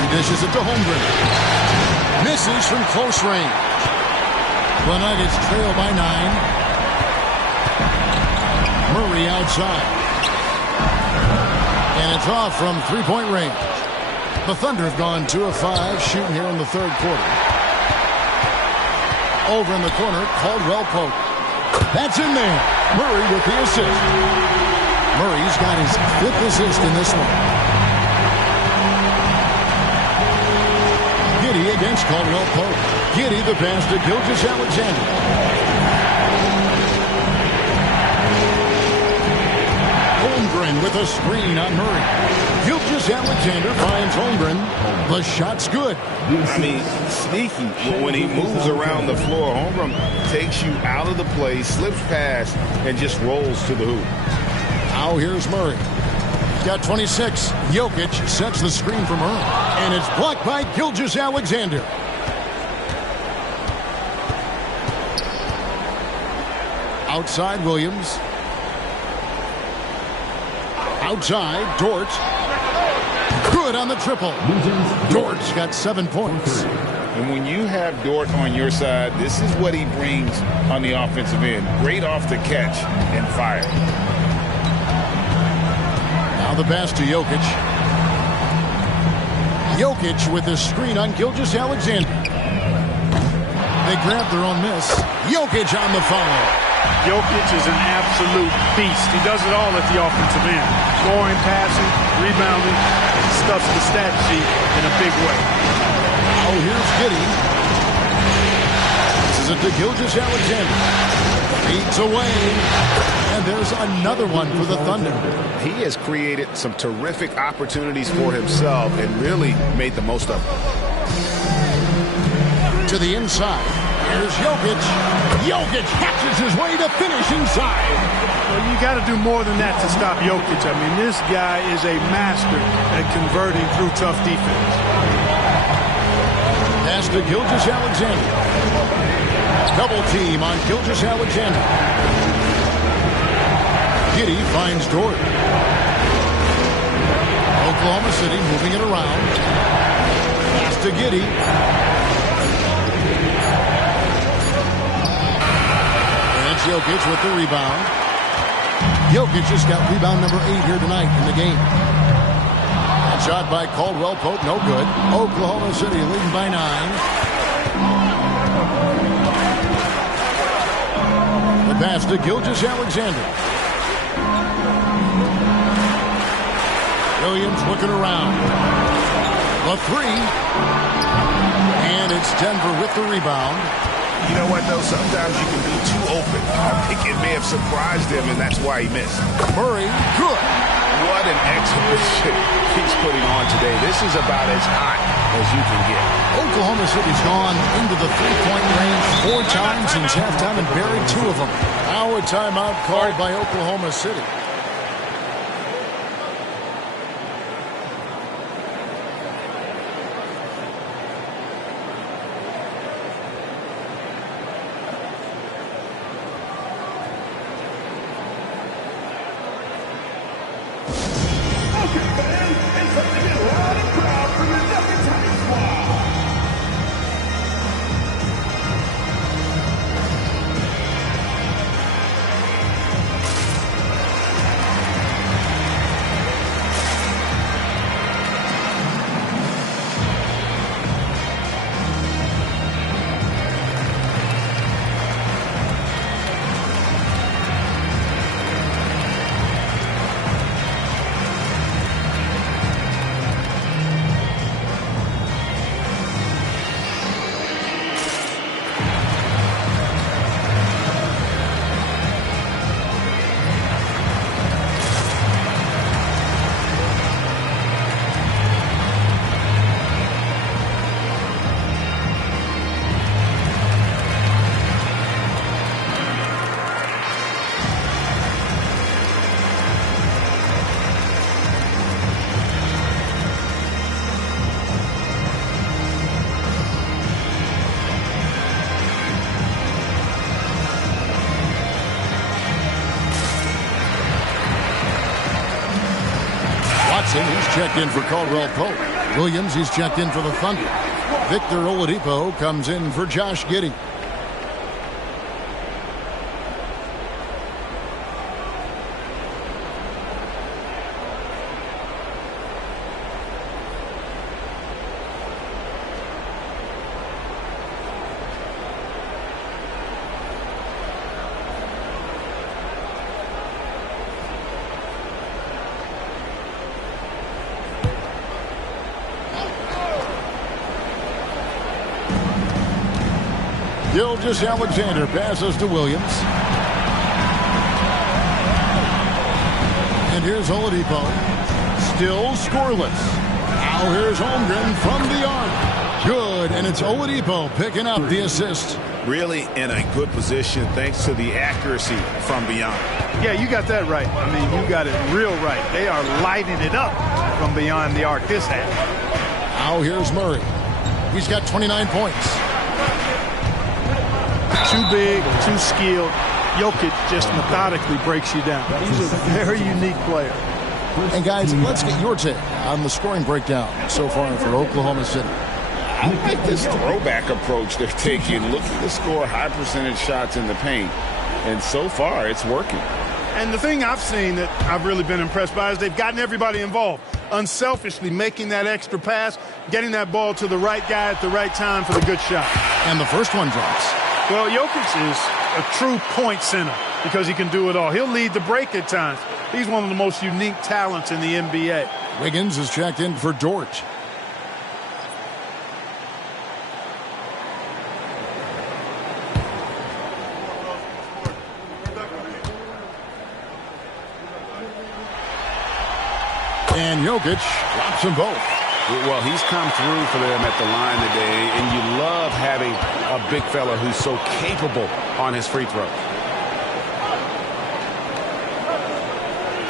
He dishes it to Holmgren. Misses from close range. The Nuggets trail by 9. Murray outside. And it's off from three-point range. The Thunder have gone 2 of 5 shooting here in the third quarter. Over in the corner, Caldwell Pope. That's in there. Murray with the assist. Murray's got his 5th assist in this one. Giddey against Caldwell Pope. Giddey the pass to Gilgeous-Alexander. with a screen on Murray. Gilgeous-Alexander finds Holmgren. The shot's good. I mean, sneaky. When he moves around the floor, Holmgren takes you out of the play, slips past, and just rolls to the hoop. Now here's Murray. He's got 26. Jokic sets the screen for Murray. And it's blocked by Gilgeous-Alexander. Outside Williams. Outside Dort. Good on the triple. Dort's got 7 points. And when you have Dort on your side, this is what he brings on the offensive end. Great off the catch and fire. Now the pass to Jokic. Jokic with the screen on Gilgeous-Alexander. They grab their own miss. Jokic on the foul. Jokic is an absolute beast. He does it all at the offensive end. Scoring, passing, rebounding, stuffs the stat sheet in a big way. Oh, here's Giddey. This is it to Gilgeous-Alexander. Feeds away. And there's another one for the Thunder. He has created some terrific opportunities for himself and really made the most of them. To the inside. Here's Jokic. Jokic hatches his way to finish inside. Well, you got to do more than that to stop Jokic. I mean, this guy is a master at converting through tough defense. Pass to Gilgeous-Alexander. Double team on Gilgeous-Alexander. Giddey finds Dort. Oklahoma City moving it around. Pass to Giddey. Jokic with the rebound. Jokic has got rebound number 8 here tonight in the game. That shot by Caldwell Pope, no good. Oklahoma City leading by 9. The pass to Gilgeous-Alexander. Williams looking around. The 3. And it's Denver with the rebound. You know what, though? Sometimes you can be too open. I think it may have surprised him, and that's why he missed. Murray, good. What an exhibition he's putting on today. This is about as hot as you can get. Oklahoma City's gone into the three-point range 4 times since halftime and buried 2 of them. Now a timeout called by Oklahoma City. He's checked in for Caldwell Pope. Williams, he's checked in for the Thunder. Victor Oladipo comes in for Josh Giddey. Gilgeous-Alexander passes to Williams. And here's Oladipo. Still scoreless. Now here's Holmgren from the arc. Good, and it's Oladipo picking up the assist. Really in a good position thanks to the accuracy from beyond. Yeah, you got that right. I mean, you got it real right. They are lighting it up from beyond the arc this half. Now here's Murray. He's got 29 points. Too big, too skilled. Jokic just methodically breaks you down. He's a very unique player. And guys, let's get your take on the scoring breakdown so far for Oklahoma City. I like this throwback approach they're taking, looking to score high percentage shots in the paint. And so far, it's working. And the thing I've seen that I've really been impressed by is they've gotten everybody involved. Unselfishly making that extra pass, getting that ball to the right guy at the right time for the good shot. And the first one drops. Well, Jokic is a true point center because he can do it all. He'll lead the break at times. He's one of the most unique talents in the NBA. Wiggins is checked in for Dort. And Jokic drops them both. Well, he's come through for them at the line today, and you love having a big fella who's so capable on his free throw.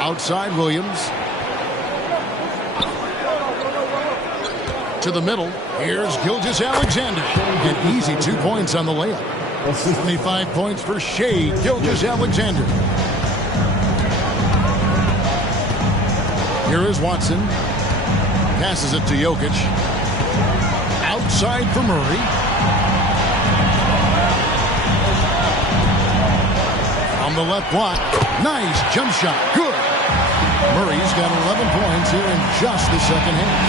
Outside Williams. To the middle. Here's Gilgeous-Alexander. An easy 2 points on the layup. 25 points for Shai Gilgeous-Alexander. Here is Watson. Passes it to Jokic. Outside for Murray. On the left block. Nice jump shot. Good. Murray's got 11 points here in just the second half.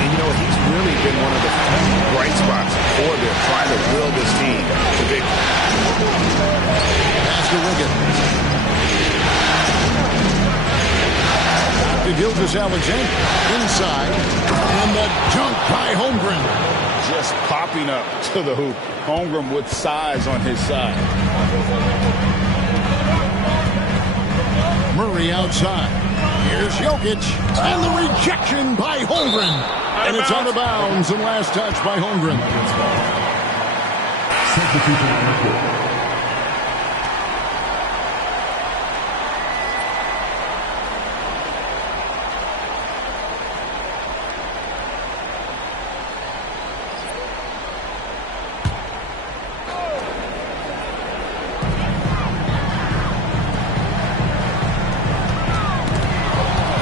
And you know, he's really been one of the bright spots for them, trying to will this team to victory. Pass to Wiggins. To Gilgeous-Alexander. Inside. And the dunk by Holmgren. Just popping up to the hoop. Holmgren with size on his side. Murray outside. Here's Jokic. And the rejection by Holmgren. And it's out of bounds. And last touch by Holmgren.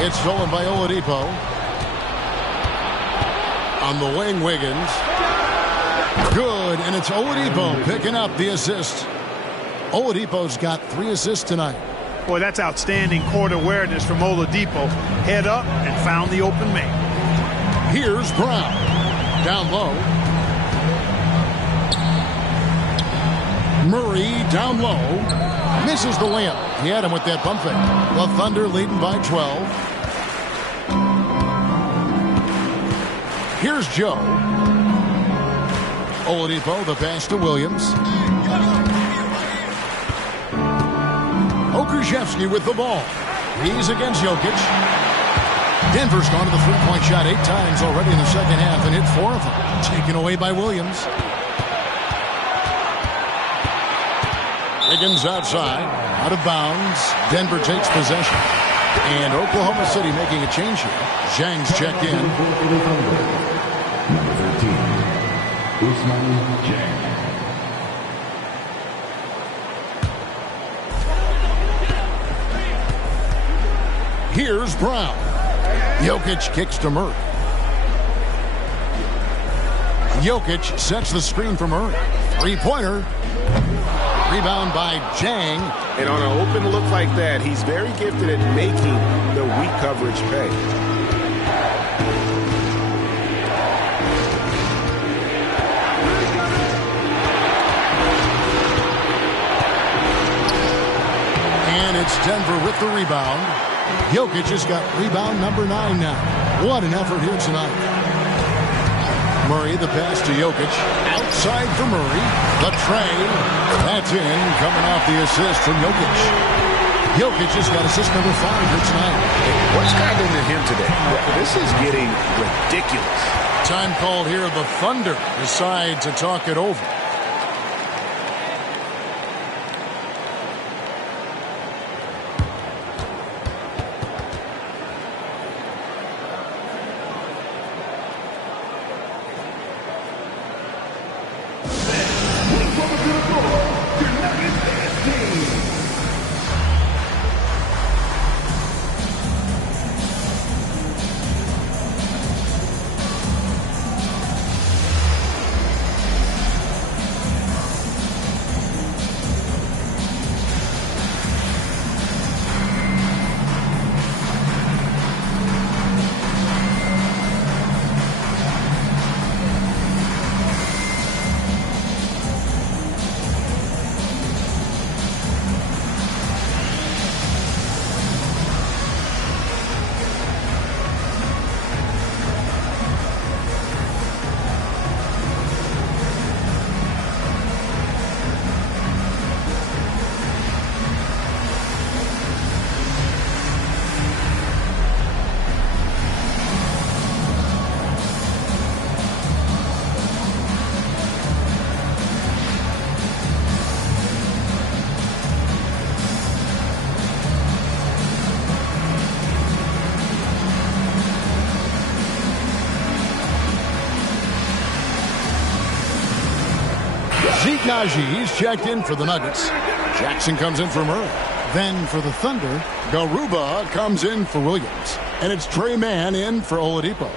It's stolen by Oladipo. On the wing, Wiggins. Good, and it's Oladipo picking up the assist. Oladipo's got 3 assists tonight. Boy, that's outstanding court awareness from Oladipo. Head up and found the open man. Here's Brown. Down low. Murray down low. Misses the layup. He had him with that pump fake. The Thunder leading by 12. Here's Joe. Oladipo, the pass to Williams. Okrzyjewski with the ball. He's against Jokic. Denver's gone to the three-point shot 8 times already in the second half and hit 4 of them. Taken away by Williams. Wiggins outside. Out of bounds. Denver takes possession. And Oklahoma City making a change here. Zhang's checked in. Number 13, Ousmane Dieng. Here's Brown. Jokic kicks to Murray. Jokic sets the screen for Murray. Three-pointer. Rebound by Zhang. And on an open look like that, he's very gifted at making the weak coverage pay. And it's Denver with the rebound. Jokic has got rebound number 9 now. What an effort here tonight. Murray, the pass to Jokic. Outside for Murray. The tray. That's in. Coming off the assist from Jokic. Jokic has got assist number 5 here tonight. What's happening to him today? This is getting ridiculous. Time called here. The Thunder decide to talk it over. Zeke Naji, he's checked in for the Nuggets. Jackson comes in for Murray. Then for the Thunder, Garuba comes in for Williams. And it's Trey Mann in for Oladipo.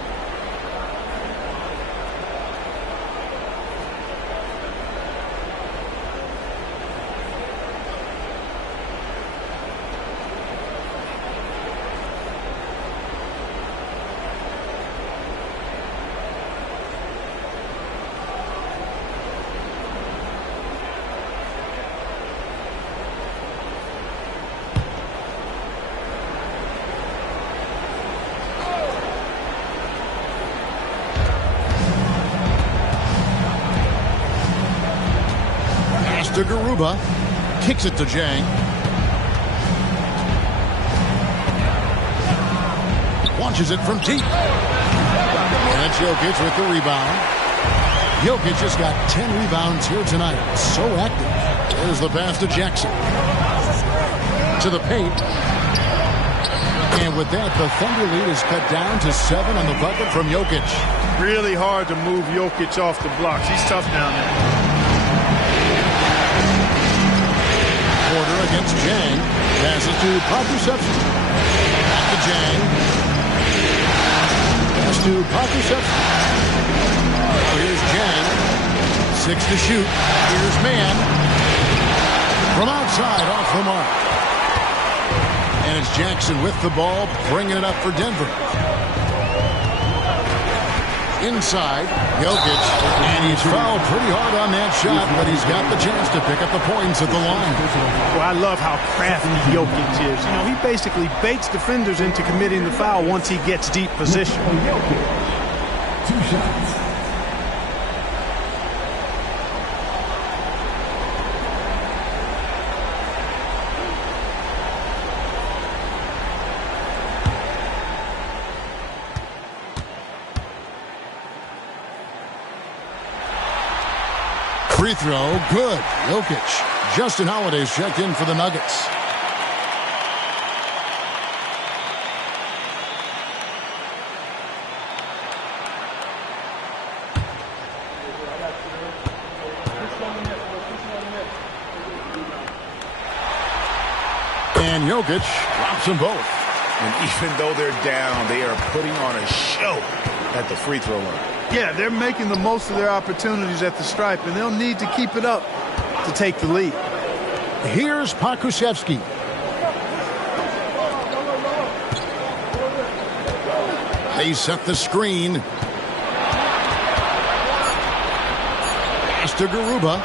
To Garuba, kicks it to Jang. Launches it from deep. And that's Jokic with the rebound. Jokic just got 10 rebounds here tonight. So active. There's the pass to Jackson. To the paint. And with that, the Thunder lead is cut down to 7 on the bucket from Jokic. Really hard to move Jokic off the blocks. He's tough down there. Porter against Jang. Passes to Pakusevsky. Back to Jang. Pass to Pakusevsky. Now here's Jang. 6 to shoot. Here's Mann. From outside, off the mark. And it's Jackson with the ball, bringing it up for Denver. Inside, Jokic, and he's fouled pretty hard on that shot, but he's got the chance to pick up the points at the line. Well, I love how crafty Jokic is. You know, he basically baits defenders into committing the foul once he gets deep position. 2 shots. Free throw, good. Jokic. Justin Holiday's checked in for the Nuggets. And Jokic drops them both. And even though they're down, they are putting on a show at the free throw line. Yeah, they're making the most of their opportunities at the stripe, and they'll need to keep it up to take the lead. Here's Pakusevsky. They set the screen. Pass to Garuba.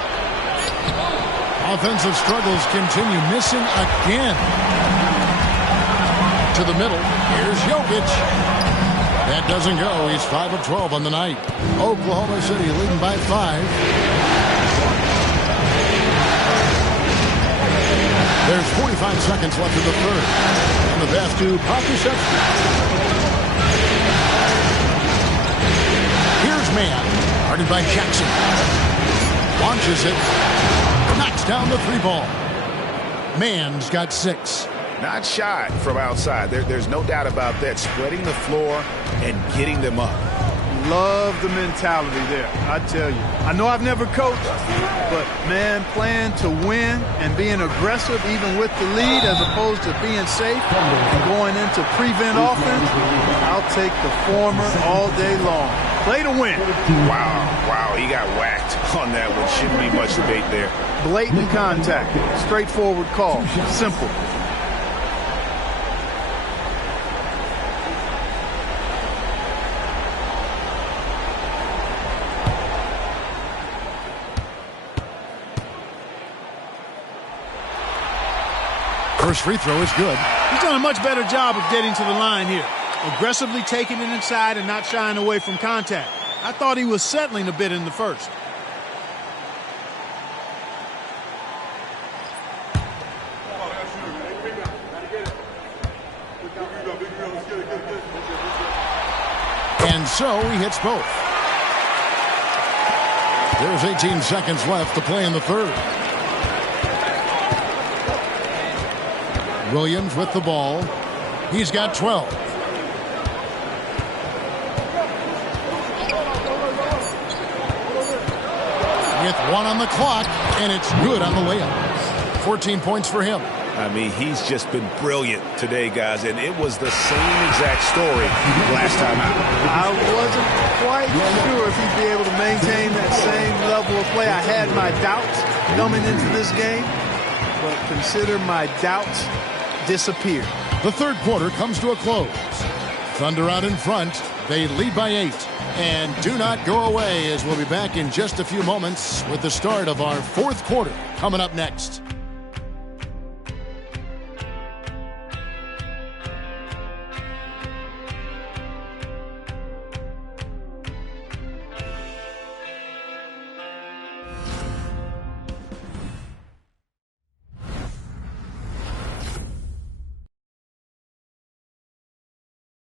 Offensive struggles continue. Missing again. To the middle. Here's Jokic. That doesn't go. He's 5 of 12 on the night. Oklahoma City leading by 5. There's 45 seconds left in the third. And the pass to Pokusevski. Here's Mann, guarded by Jackson. Launches it. Knocks down the three ball. Mann's got 6. Not shy from outside. There's no doubt about that. Spreading the floor and getting them up. Love the mentality there, I tell you. I know I've never coached, but, man, playing to win and being aggressive even with the lead as opposed to being safe and going into prevent offense, I'll take the former all day long. Play to win. Wow, he got whacked on that one. Shouldn't be much debate there. Blatant contact. Straightforward call. Simple. First free throw is good. He's done a much better job of getting to the line here. Aggressively taking it inside and not shying away from contact. I thought he was settling a bit in the first. And so he hits both. There's 18 seconds left to play in the third. Williams with the ball. He's got 12. With 1 on the clock, and it's good on the layup. 14 points for him. I mean, he's just been brilliant today, guys, and it was the same exact story last time out. I wasn't quite sure if he'd be able to maintain that same level of play. I had my doubts coming into this game, but consider my doubts disappear. The third quarter comes to a close. Thunder out in front. They lead by 8. And do not go away, as we'll be back in just a few moments with the start of our fourth quarter coming up next.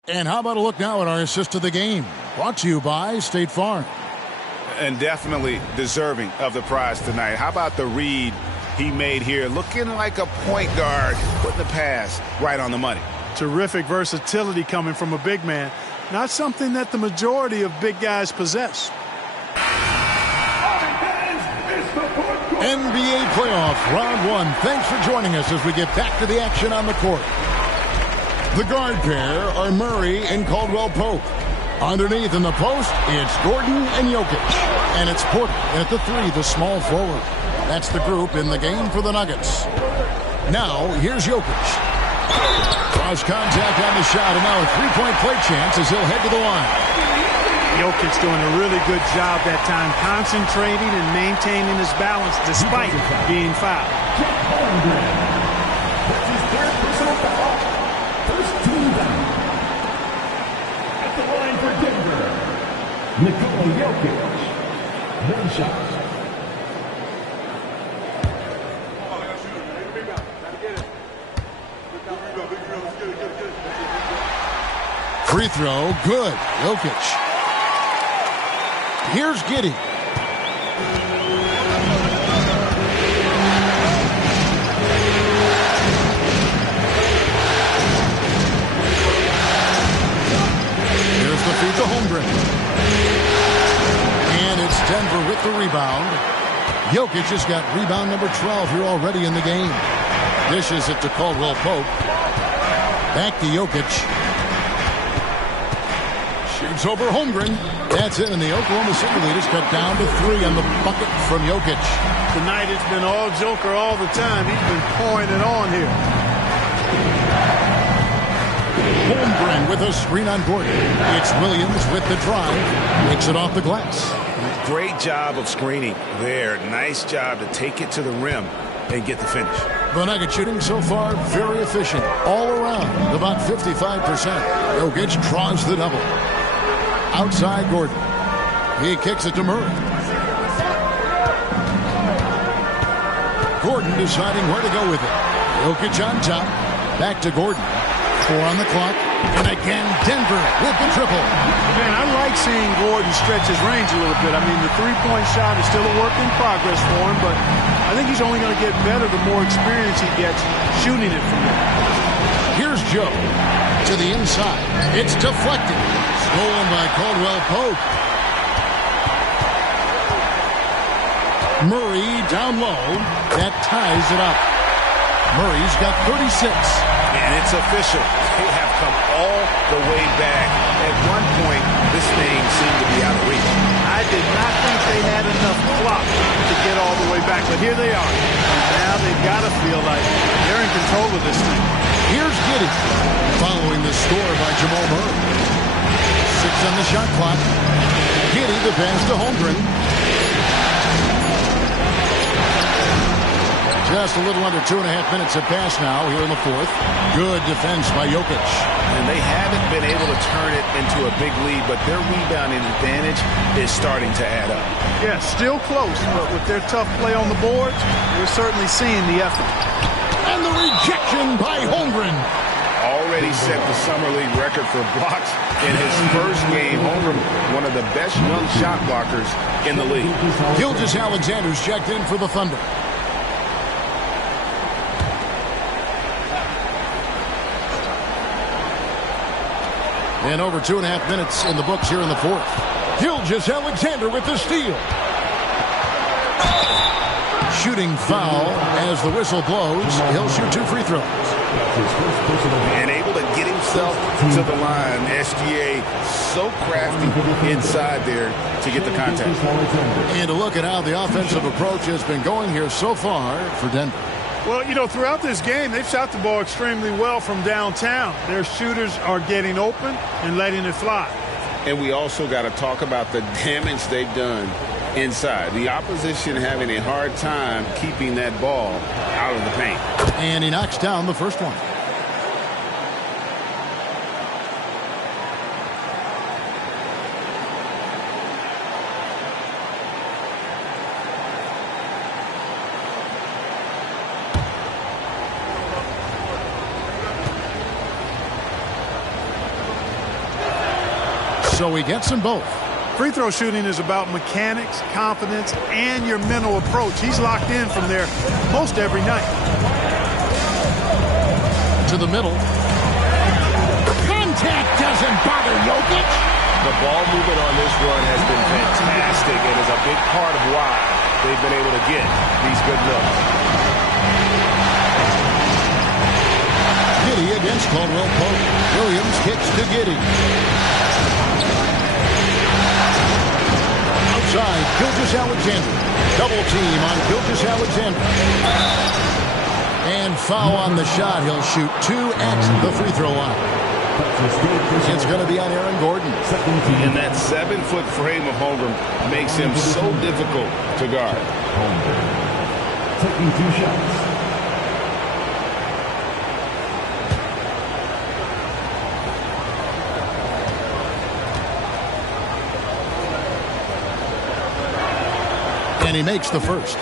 And how about a look now at our assist of the game? Brought to you by State Farm. And definitely deserving of the prize tonight. How about the read he made here? Looking like a point guard, putting the pass right on the money. Terrific versatility coming from a big man. Not something that the majority of big guys possess. NBA playoff round 1. Thanks for joining us as we get back to the action on the court. The guard pair are Murray and Caldwell Pope. Underneath in the post, it's Gordon and Jokic. And it's Porter at the 3, the small forward. That's the group in the game for the Nuggets. Now, here's Jokic. Cross contact on the shot, and now a three-point play chance as he'll head to the line. Jokic doing a really good job that time, concentrating and maintaining his balance despite being fouled. Nikola Jokic, 1 shot. Free throw, good. Jokic. Here's Giddey. Here's the feed to Holmgren. And it's Denver with the rebound. Jokic has got rebound number 12 here already in the game. Dishes it to Caldwell Pope. Back to Jokic. Shoots over Holmgren. That's it, and the Oklahoma City lead is cut down to 3 on the bucket from Jokic. Tonight it's been all Joker all the time. He's been pouring it on here. Holmgren with a screen on Gordon. It's Williams with the drive. Makes it off the glass. Great job of screening there. Nice job to take it to the rim and get the finish. The Nuggets shooting so far very efficient. All around, about 55%. Jokic draws the double. Outside Gordon. He kicks it to Murray. Gordon deciding where to go with it. Jokic on top. Back to Gordon. 4 on the clock. And again, Denver with the triple. Man, I like seeing Gordon stretch his range a little bit. I mean, the three-point shot is still a work in progress for him, but I think he's only going to get better the more experience he gets shooting it from there. Here's Joe to the inside. It's deflected. Stolen by Caldwell Pope. Murray down low. That ties it up. Murray's got 36. And it's official. They have come all the way back. At one point, this thing seemed to be out of reach. I did not think they had enough clock to get all the way back, but here they are. Now they've got to feel like they're in control of this thing. Here's Giddey following the score by Jamal Murray. 6 on the shot clock. Giddey the pass to Holmgren. Just a little under 2.5 minutes have passed now here in the fourth. Good defense by Jokic. And they haven't been able to turn it into a big lead, but their rebounding advantage is starting to add up. Yeah, still close, but with their tough play on the boards, we're certainly seeing the effort. And the rejection by Holmgren. Already set the Summer League record for blocks in his first game. Holmgren, one of the best young shot blockers in the league. Gilgeous-Alexander's checked in for the Thunder. And over 2.5 minutes in the books here in the fourth. Gilgeous-Alexander with the steal. Shooting foul as the whistle blows. He'll shoot 2 free throws. And able to get himself to the line. SGA so crafty inside there to get the contact. And to look at how the offensive approach has been going here so far for Denver. Well, you know, throughout this game, they've shot the ball extremely well from downtown. Their shooters are getting open and letting it fly. And we also got to talk about the damage they've done inside. The opposition having a hard time keeping that ball out of the paint. And he knocks down the first one. So he gets them both. Free throw shooting is about mechanics, confidence, and your mental approach. He's locked in from there most every night. To the middle. Contact doesn't bother Jokic. The ball movement on this run has been fantastic and is a big part of why they've been able to get these good looks. Giddey against Caldwell Pope. Williams kicks to Giddey. Outside, Gilgeous-Alexander. Double team on Gilgeous-Alexander. And foul on the shot. He'll shoot 2 at the free throw line. It's going to be on Aaron Gordon. And that 7-foot frame of Holmgren makes him so difficult to guard. Taking 2 shots. And he makes the first.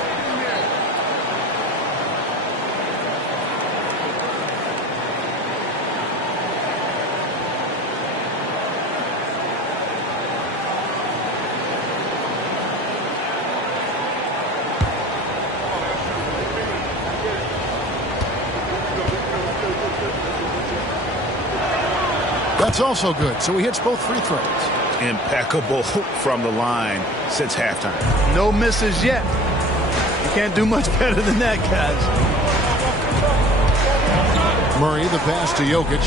That's also good. So he hits both free throws. Impeccable from the line since halftime. No misses yet. You can't do much better than that, guys. Murray, the pass to Jokic.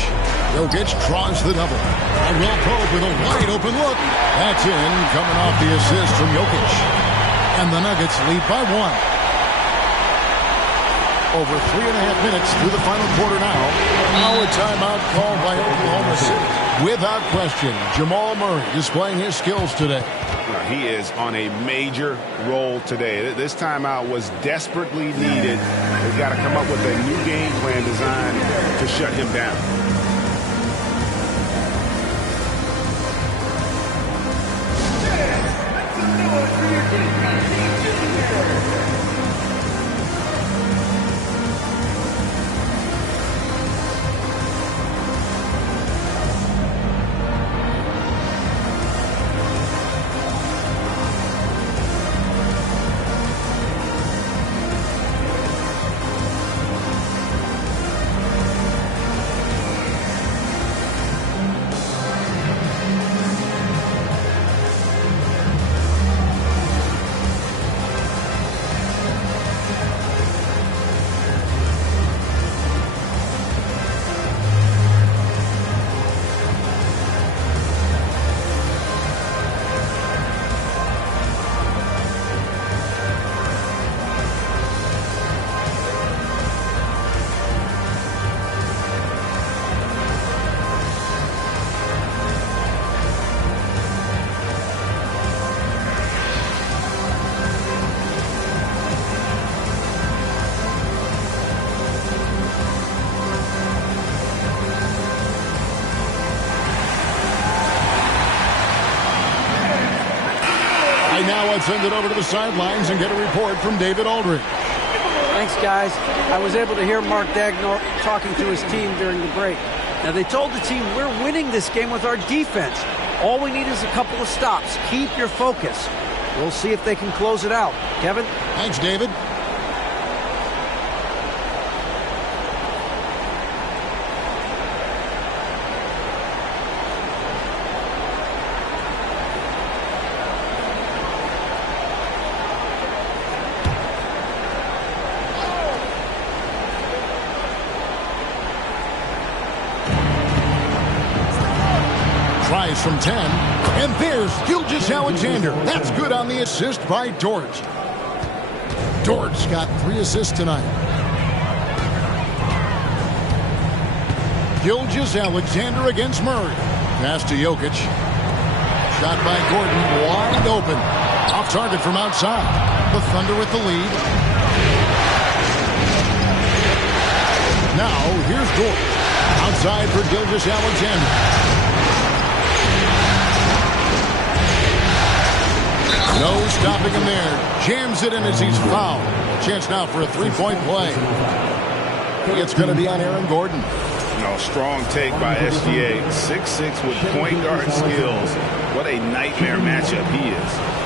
Jokic draws the double. And Will Pope with a wide open look. That's in, coming off the assist from Jokic. And the Nuggets lead by 1. Over 3.5 minutes through the final quarter now. Now a timeout called by Oklahoma City. Without question, Jamal Murray displaying his skills today. He is on a major role today. This timeout was desperately needed. They've got to come up with a new game plan designed to shut him down. And now let's send it over to the sidelines and get a report from David Aldridge. Thanks, guys. I was able to hear Mark Daigneault talking to his team during the break. Now, they told the team, we're winning this game with our defense. All we need is a couple of stops. Keep your focus. We'll see if they can close it out. Kevin? Thanks, David. Tries from 10, and there's Gilgeous-Alexander. That's good on the assist by Dort. Dort's got 3 assists tonight. Gilgeous-Alexander against Murray. Pass to Jokic. Shot by Gordon, wide open. Off target from outside. The Thunder with the lead. Now, here's Dort. Outside for Gilgeous-Alexander. No stopping him there. Jams it in as he's fouled. Chance now for a three-point play. It's going to be on Aaron Gordon. No, strong take by SGA. 6'6" with point guard skills. What a nightmare matchup he is.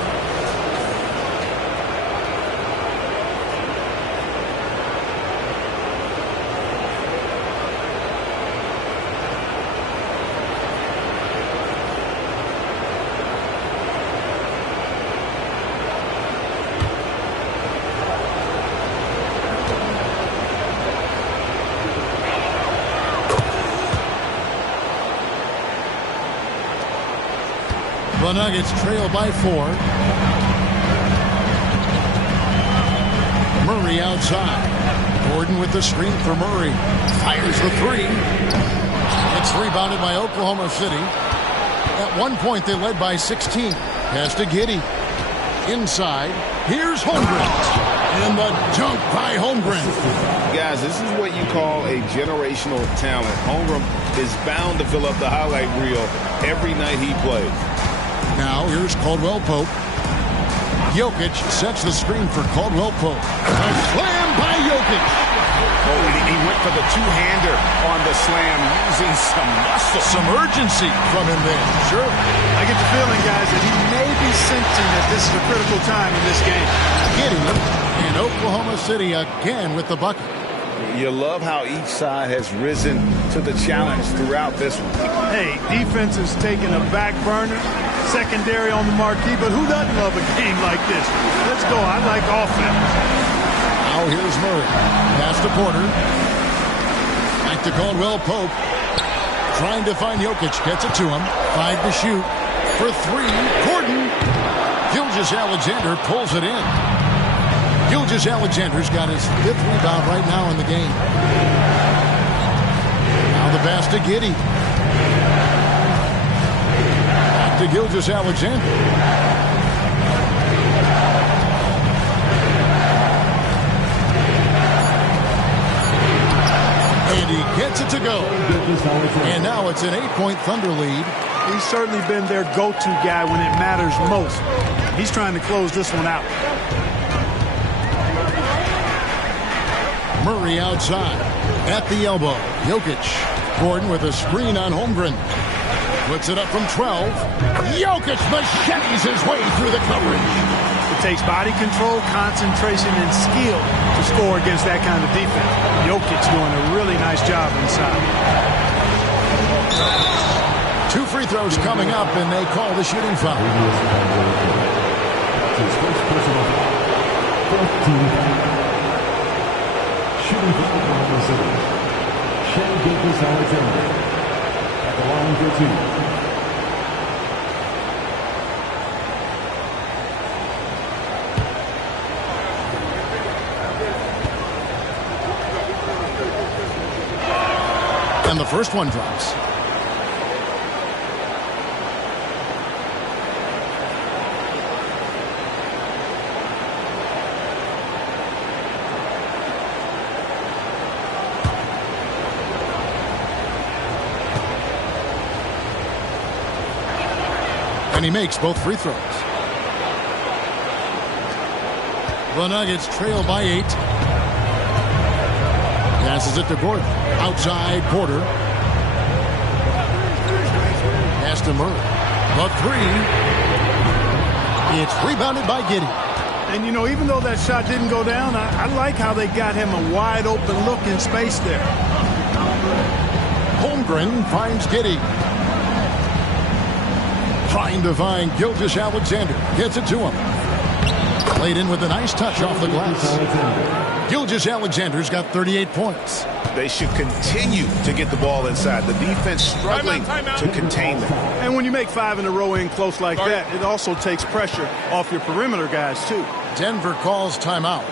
The Nuggets trail by 4. Murray outside. Gordon with the screen for Murray. Fires the 3. It's rebounded by Oklahoma City. At one point, they led by 16. Pass to Giddey. Inside. Here's Holmgren. And the dunk by Holmgren. Guys, this is what you call a generational talent. Holmgren is bound to fill up the highlight reel every night he plays. Now, here's Caldwell Pope. Jokic sets the screen for Caldwell Pope. A slam by Jokic. Oh, he went for the two-hander on the slam using some muscle. Some urgency from him there. Sure. I get the feeling, guys, that he may be sensing that this is a critical time in this game. Giddey and Oklahoma City again with the bucket. You love how each side has risen to the challenge throughout this one. Hey, defense is taking a back burner, secondary on the marquee, but who doesn't love a game like this? Let's go. I like offense. Now here's Murray. Pass to Porter. Back to Caldwell Pope. Trying to find Jokic. Gets it to him. 5 to shoot. For 3, Gordon. Gilgeous-Alexander pulls it in. Gilgeous-Alexander's got his 5th rebound right now in the game. Now the pass to Giddey. Back to Gilgeous-Alexander. And he gets it to go. And now it's an 8-point Thunder lead. He's certainly been their go-to guy when it matters most. He's trying to close this one out. Murray outside. At the elbow. Jokic. Gordon with a screen on Holmgren. Puts it up from 12. Jokic machetes his way through the coverage. It takes body control, concentration, and skill to score against that kind of defense. Jokic doing a really nice job inside. 2 free throws coming up, and they call the shooting foul. Shooting for Oklahoma City. Shai Gilgeous-Alexander at the line for 2. And the first one drops. And he makes both free throws. The Nuggets trail by 8. Passes it to Gordon. Outside Porter. Pass to Murray. The 3. It's rebounded by Giddey. And, you know, even though that shot didn't go down, I like how they got him a wide open look in space there. Holmgren finds Giddey. Trying to find Gilgeous-Alexander. Gets it to him. Played in with a nice touch off the glass. Gilgeous-Alexander's got 38 points. They should continue to get the ball inside. The defense struggling to contain them. And when you make 5 in a row in close like that, it also takes pressure off your perimeter guys, too. Denver calls timeout.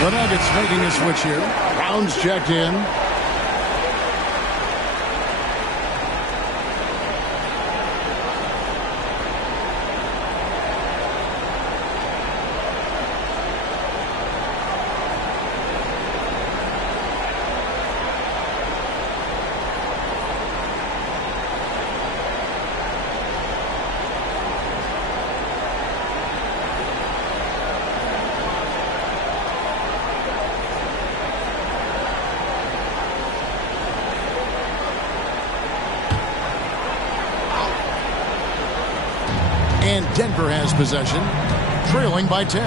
The Nuggets making a switch here. Brown's checked in. And Denver has possession, trailing by 10.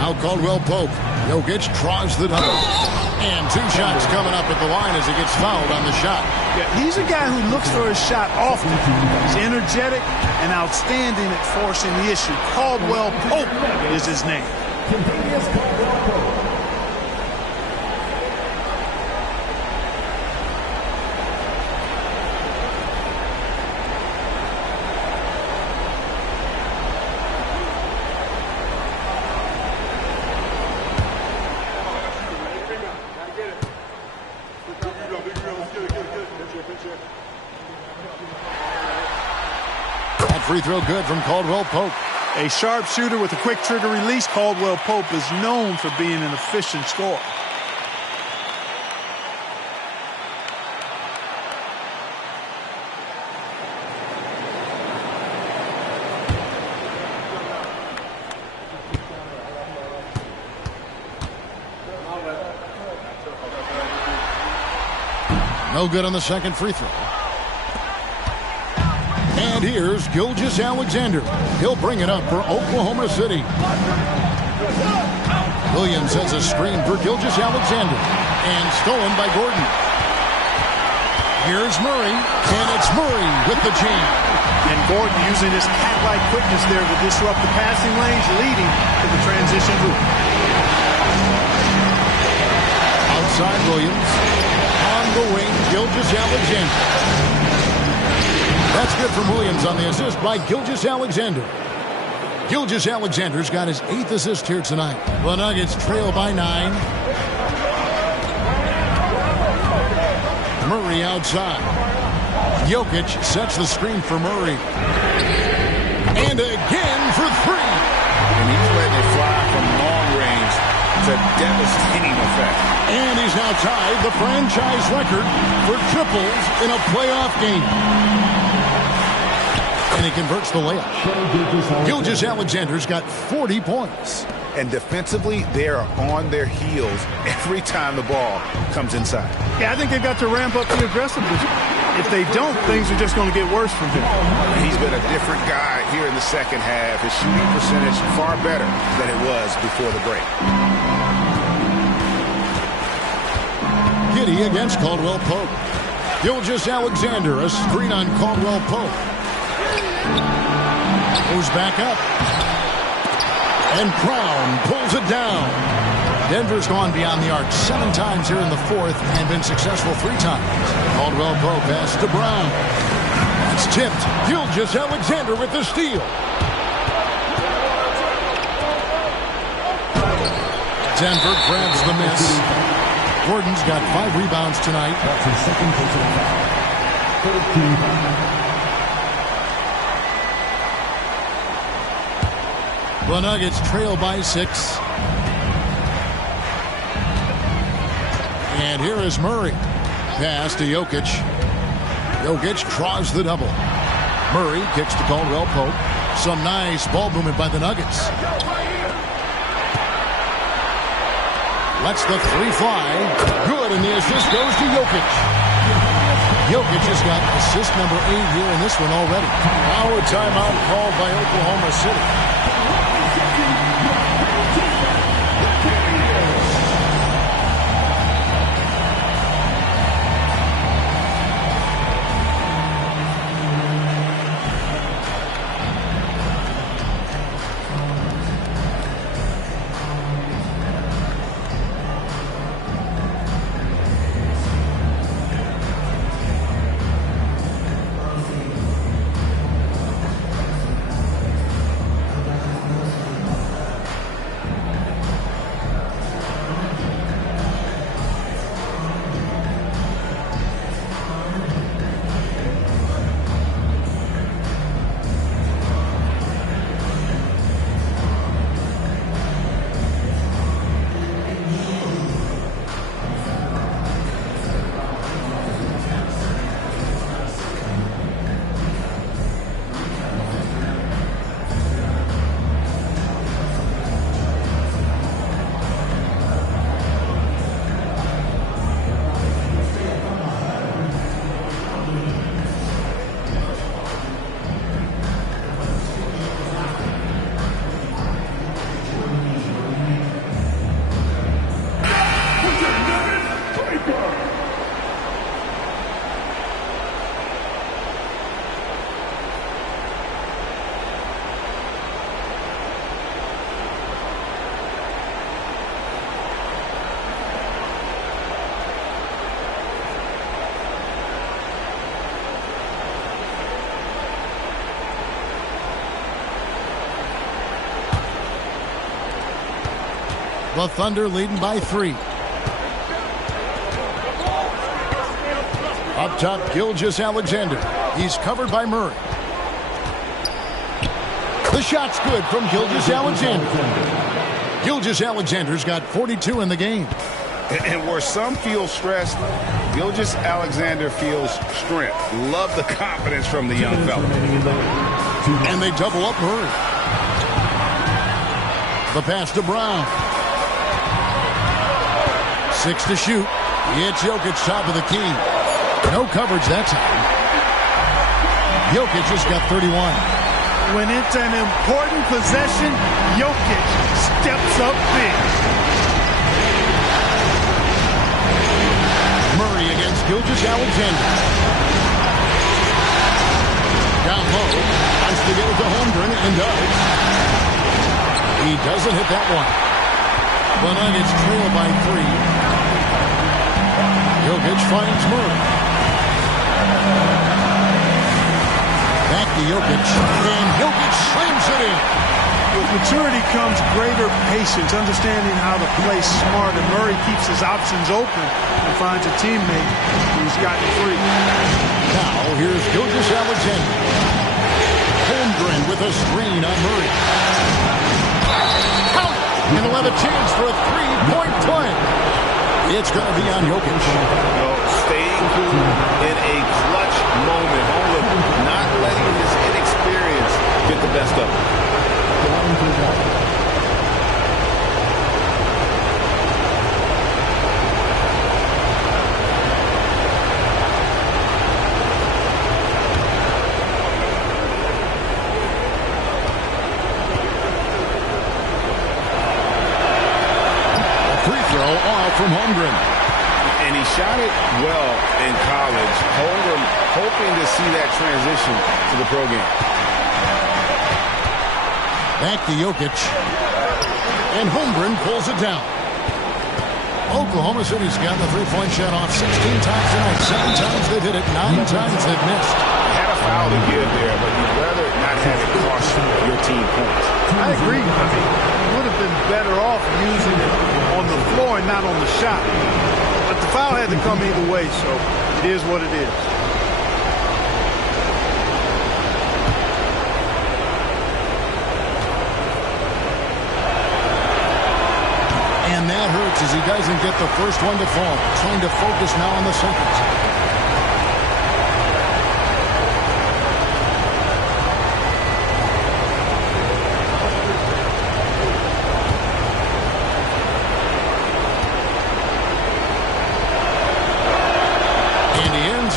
Now Caldwell Pope. Jokic draws the double. And 2 shots coming up at the line as he gets fouled on the shot. Yeah, he's a guy who looks for his shot often. He's energetic and outstanding at forcing the issue. Caldwell Pope is his name. That free throw good from Caldwell Pope. A sharp shooter with a quick trigger release, Caldwell Pope is known for being an efficient scorer. No good on the second free throw. And here's Gilgeous-Alexander. He'll bring it up for Oklahoma City. Williams has a screen for Gilgeous-Alexander. And stolen by Gordon. Here's Murray. And it's Murray with the jam. And Gordon using his cat-like quickness there to disrupt the passing lanes, leading to the transition hoop. Outside Williams. On the wing, Gilgeous-Alexander. That's good from Williams on the assist by Gilgeous-Alexander. Gilgeous-Alexander's got his 8th assist here tonight. The Nuggets trail by 9. Murray outside. Jokic sets the screen for Murray. And again for 3. And he's letting it fly from long range. to devastating effect. And he's now tied the franchise record for triples in a playoff game. And he converts the layup. Gilgeous-Alexander's got 40 points. And defensively, they are on their heels every time the ball comes inside. Yeah, I think they've got to ramp up the aggressiveness. If they don't, things are just going to get worse from him. He's been a different guy here in the second half. His shooting percentage far better than it was before the break. Giddey against Caldwell Pope. Gilgeous-Alexander, a screen on Caldwell Pope. Goes back up. And Brown pulls it down. Denver's gone beyond the arc 7 times here in the fourth and been successful 3 times. Caldwell Pope pass to Brown. It's tipped. Gilgeous-Alexander with the steal. Denver grabs the miss. Gordon's got 5 rebounds tonight. That's his second personal foul. 13 foul. The Nuggets trail by 6. And here is Murray. Pass to Jokic. Jokic draws the double. Murray kicks to Caldwell Pope. Some nice ball movement by the Nuggets. Lets the 3 fly. Good, and the assist goes to Jokic. Jokic has got assist number 8 here in this one already. Now a timeout called by Oklahoma City. The Thunder leading by 3. Up top, Gilgeous-Alexander. He's covered by Murray. The shot's good from Gilgeous-Alexander. Gilgeous-Alexander's got 42 in the game. And where some feel stressed, Gilgeous-Alexander feels strength. Love the confidence from the young fella. And they double up Murray. The pass to Brown. 6 to shoot. It's Jokic top of the key. No coverage that time. Jokic has got 31. When it's an important possession, Jokic steps up big. Murray against Gilgeous-Alexander. Down low. Wants to get it to Holmgren and does. He doesn't hit that one. The Nuggets trail by 3. Jokic finds Murray. Back to Jokic. And Jokic slams it in. With maturity comes greater patience, understanding how to play smart. And Murray keeps his options open and finds a teammate who's gotten free. Now here's Gilgeous-Alexander. Holmgren with a screen on Murray. And they'll have a chance for a three-point play. It's going to be on Jokic. Staying cool in a clutch moment. Not letting his inexperience get the best of him. From Holmgren. And he shot it well in college. Holmgren hoping to see that transition to the pro game. Back to Jokic. And Holmgren pulls it down. Oklahoma City's got the three-point shot off 16 times tonight. 7 times they've hit it, 9 times they've missed. Had a foul to give there, but you'd rather not have it cost your team points. I agree. I mean, you would have been better off using it on the floor and not on the shot. But the foul had to come either way, so it is what it is. And that hurts as he doesn't get the first one to fall. Trying to focus now on the second.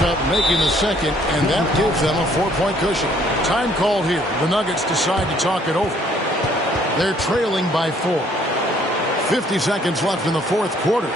Up making the second, and that gives them a 4-point cushion. Time called here. The Nuggets decide to talk it over. They're trailing by 4. 50 seconds left in the fourth quarter.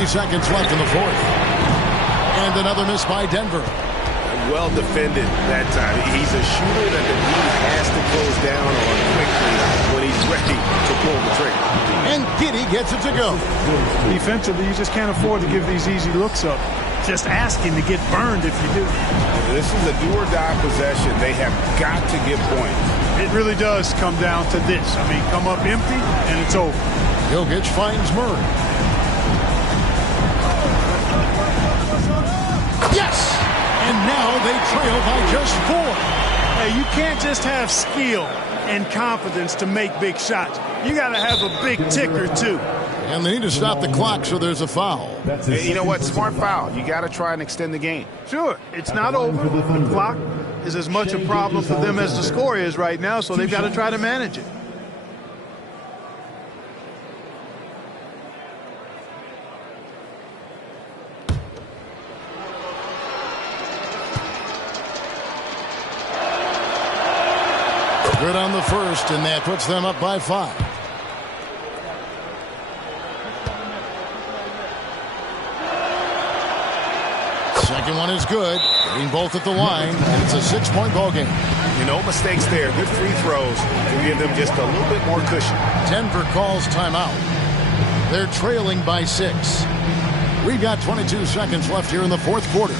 Seconds left in the fourth. And another miss by Denver. Well defended that time. He's a shooter that the league has to close down on quickly when he's ready to pull the trigger. And Giddey gets it to go. Defensively, you just can't afford to give these easy looks up. Just asking to get burned if you do. This is a do-or-die possession. They have got to get points. It really does come down to this. I mean, come up empty, and it's over. Jokic finds Murray. Yes! And now they trail by just 4. Hey, you can't just have skill and confidence to make big shots. You got to have a big ticker, too. And they need to stop the clock, so there's a foul. Hey, you know what? Smart foul. You got to try and extend the game. Sure. It's not over. The clock is as much a problem for them as the score is right now, so they've got to try to manage it. Good on the first, and that puts them up by 5. Second one is good. Getting both at the line, and it's a 6-point ball game. No mistakes there. Good free throws to give them just a little bit more cushion. Denver calls timeout. They're trailing by 6. We've got 22 seconds left here in the fourth quarter.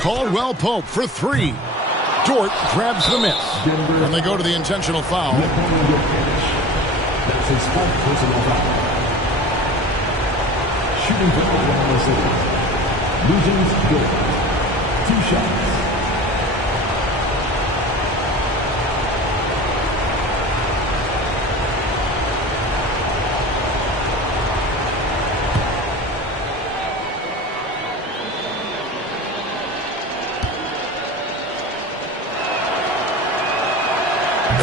Caldwell Pope for 3. Dort grabs the miss. And they go to the intentional foul. That's his 4th personal foul. Shooting for Oklahoma City. Lugens Dort. 2 shots.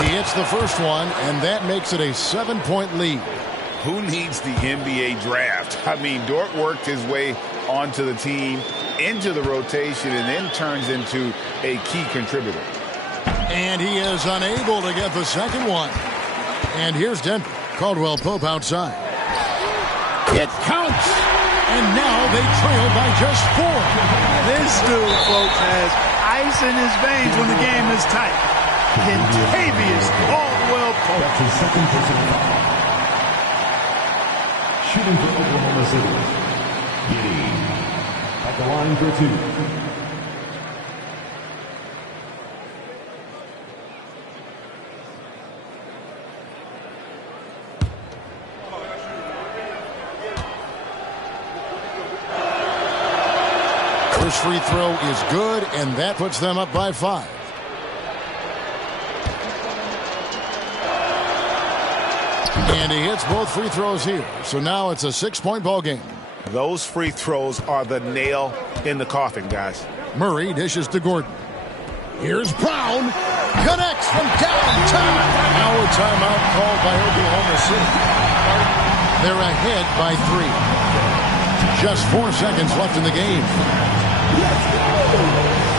He hits the first one, and that makes it a 7-point lead. Who needs the NBA draft? I mean, Dort worked his way onto the team, into the rotation, and then turns into a key contributor. And he is unable to get the second one. And here's Denver. Caldwell Pope outside. It counts! And now they trail by just 4. This dude, folks, has ice in his veins when the game is tight. Kentavious Caldwell Pope. That's his 2nd personal foul. Shooting for Oklahoma City. Giddey at the line for 2. First free throw is good, and that puts them up by 5. And he hits both free throws here. So now it's a 6-point ball game. Those free throws are the nail in the coffin, guys. Murray dishes to Gordon. Here's Brown. Connects from downtown. Now a timeout called by Oklahoma City. They're ahead by 3. Just 4 seconds left in the game. Let's go!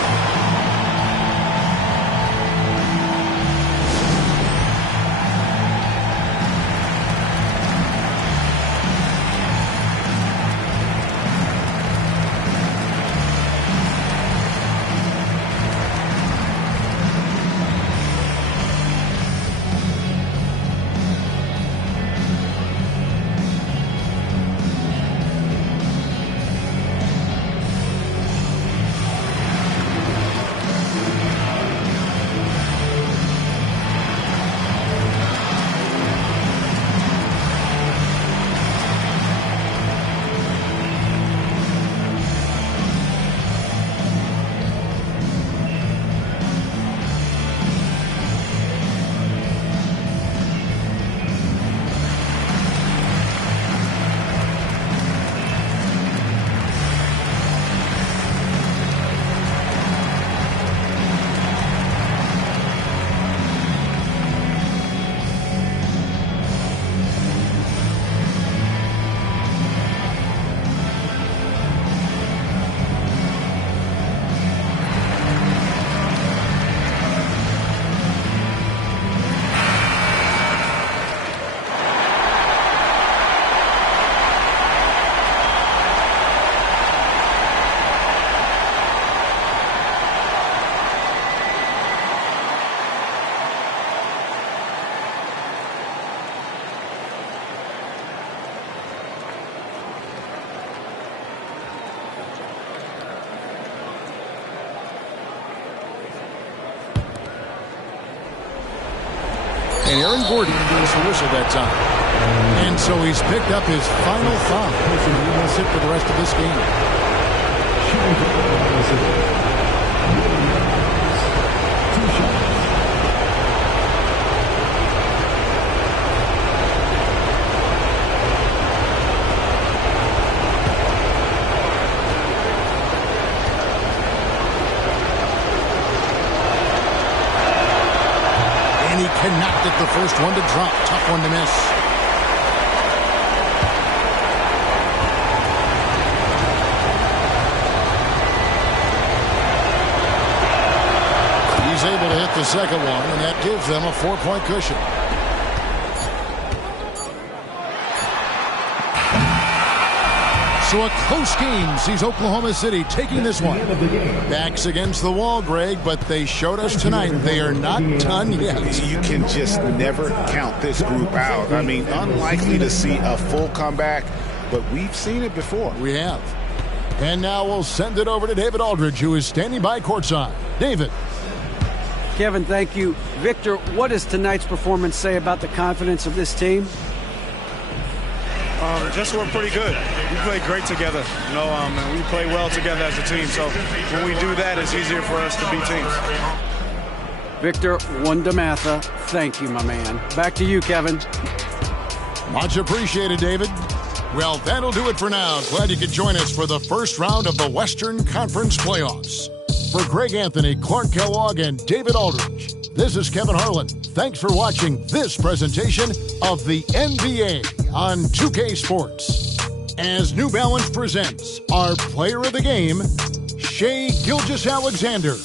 And Aaron Gordon was the whistle that time. And so he's picked up his final foul. He will sit for the rest of this game. And he cannot get the first one to drop. Tough one to miss. He's able to hit the second one, and that gives them a 4-point cushion. So a close game sees Oklahoma City taking this one. Backs against the wall, Greg, but they showed us tonight they are not done yet. You can just never count this group out. I mean, unlikely to see a full comeback, but we've seen it before. We have. And now we'll send it over to David Aldridge, who is standing by courtside. David. Kevin, thank you. Victor, what does tonight's performance say about the confidence of this team? Just we're pretty good. We play great together, and we play well together as a team. So when we do that, it's easier for us to beat teams. Victor Wondermatha, thank you, my man. Back to you, Kevin. Much appreciated, David. Well, that'll do it for now. Glad you could join us for the first round of the Western Conference Playoffs. For Greg Anthony, Clark Kellogg, and David Aldridge, this is Kevin Harlan. Thanks for watching this presentation of the NBA on 2K Sports. As New Balance presents our player of the game, Shai Gilgeous-Alexander.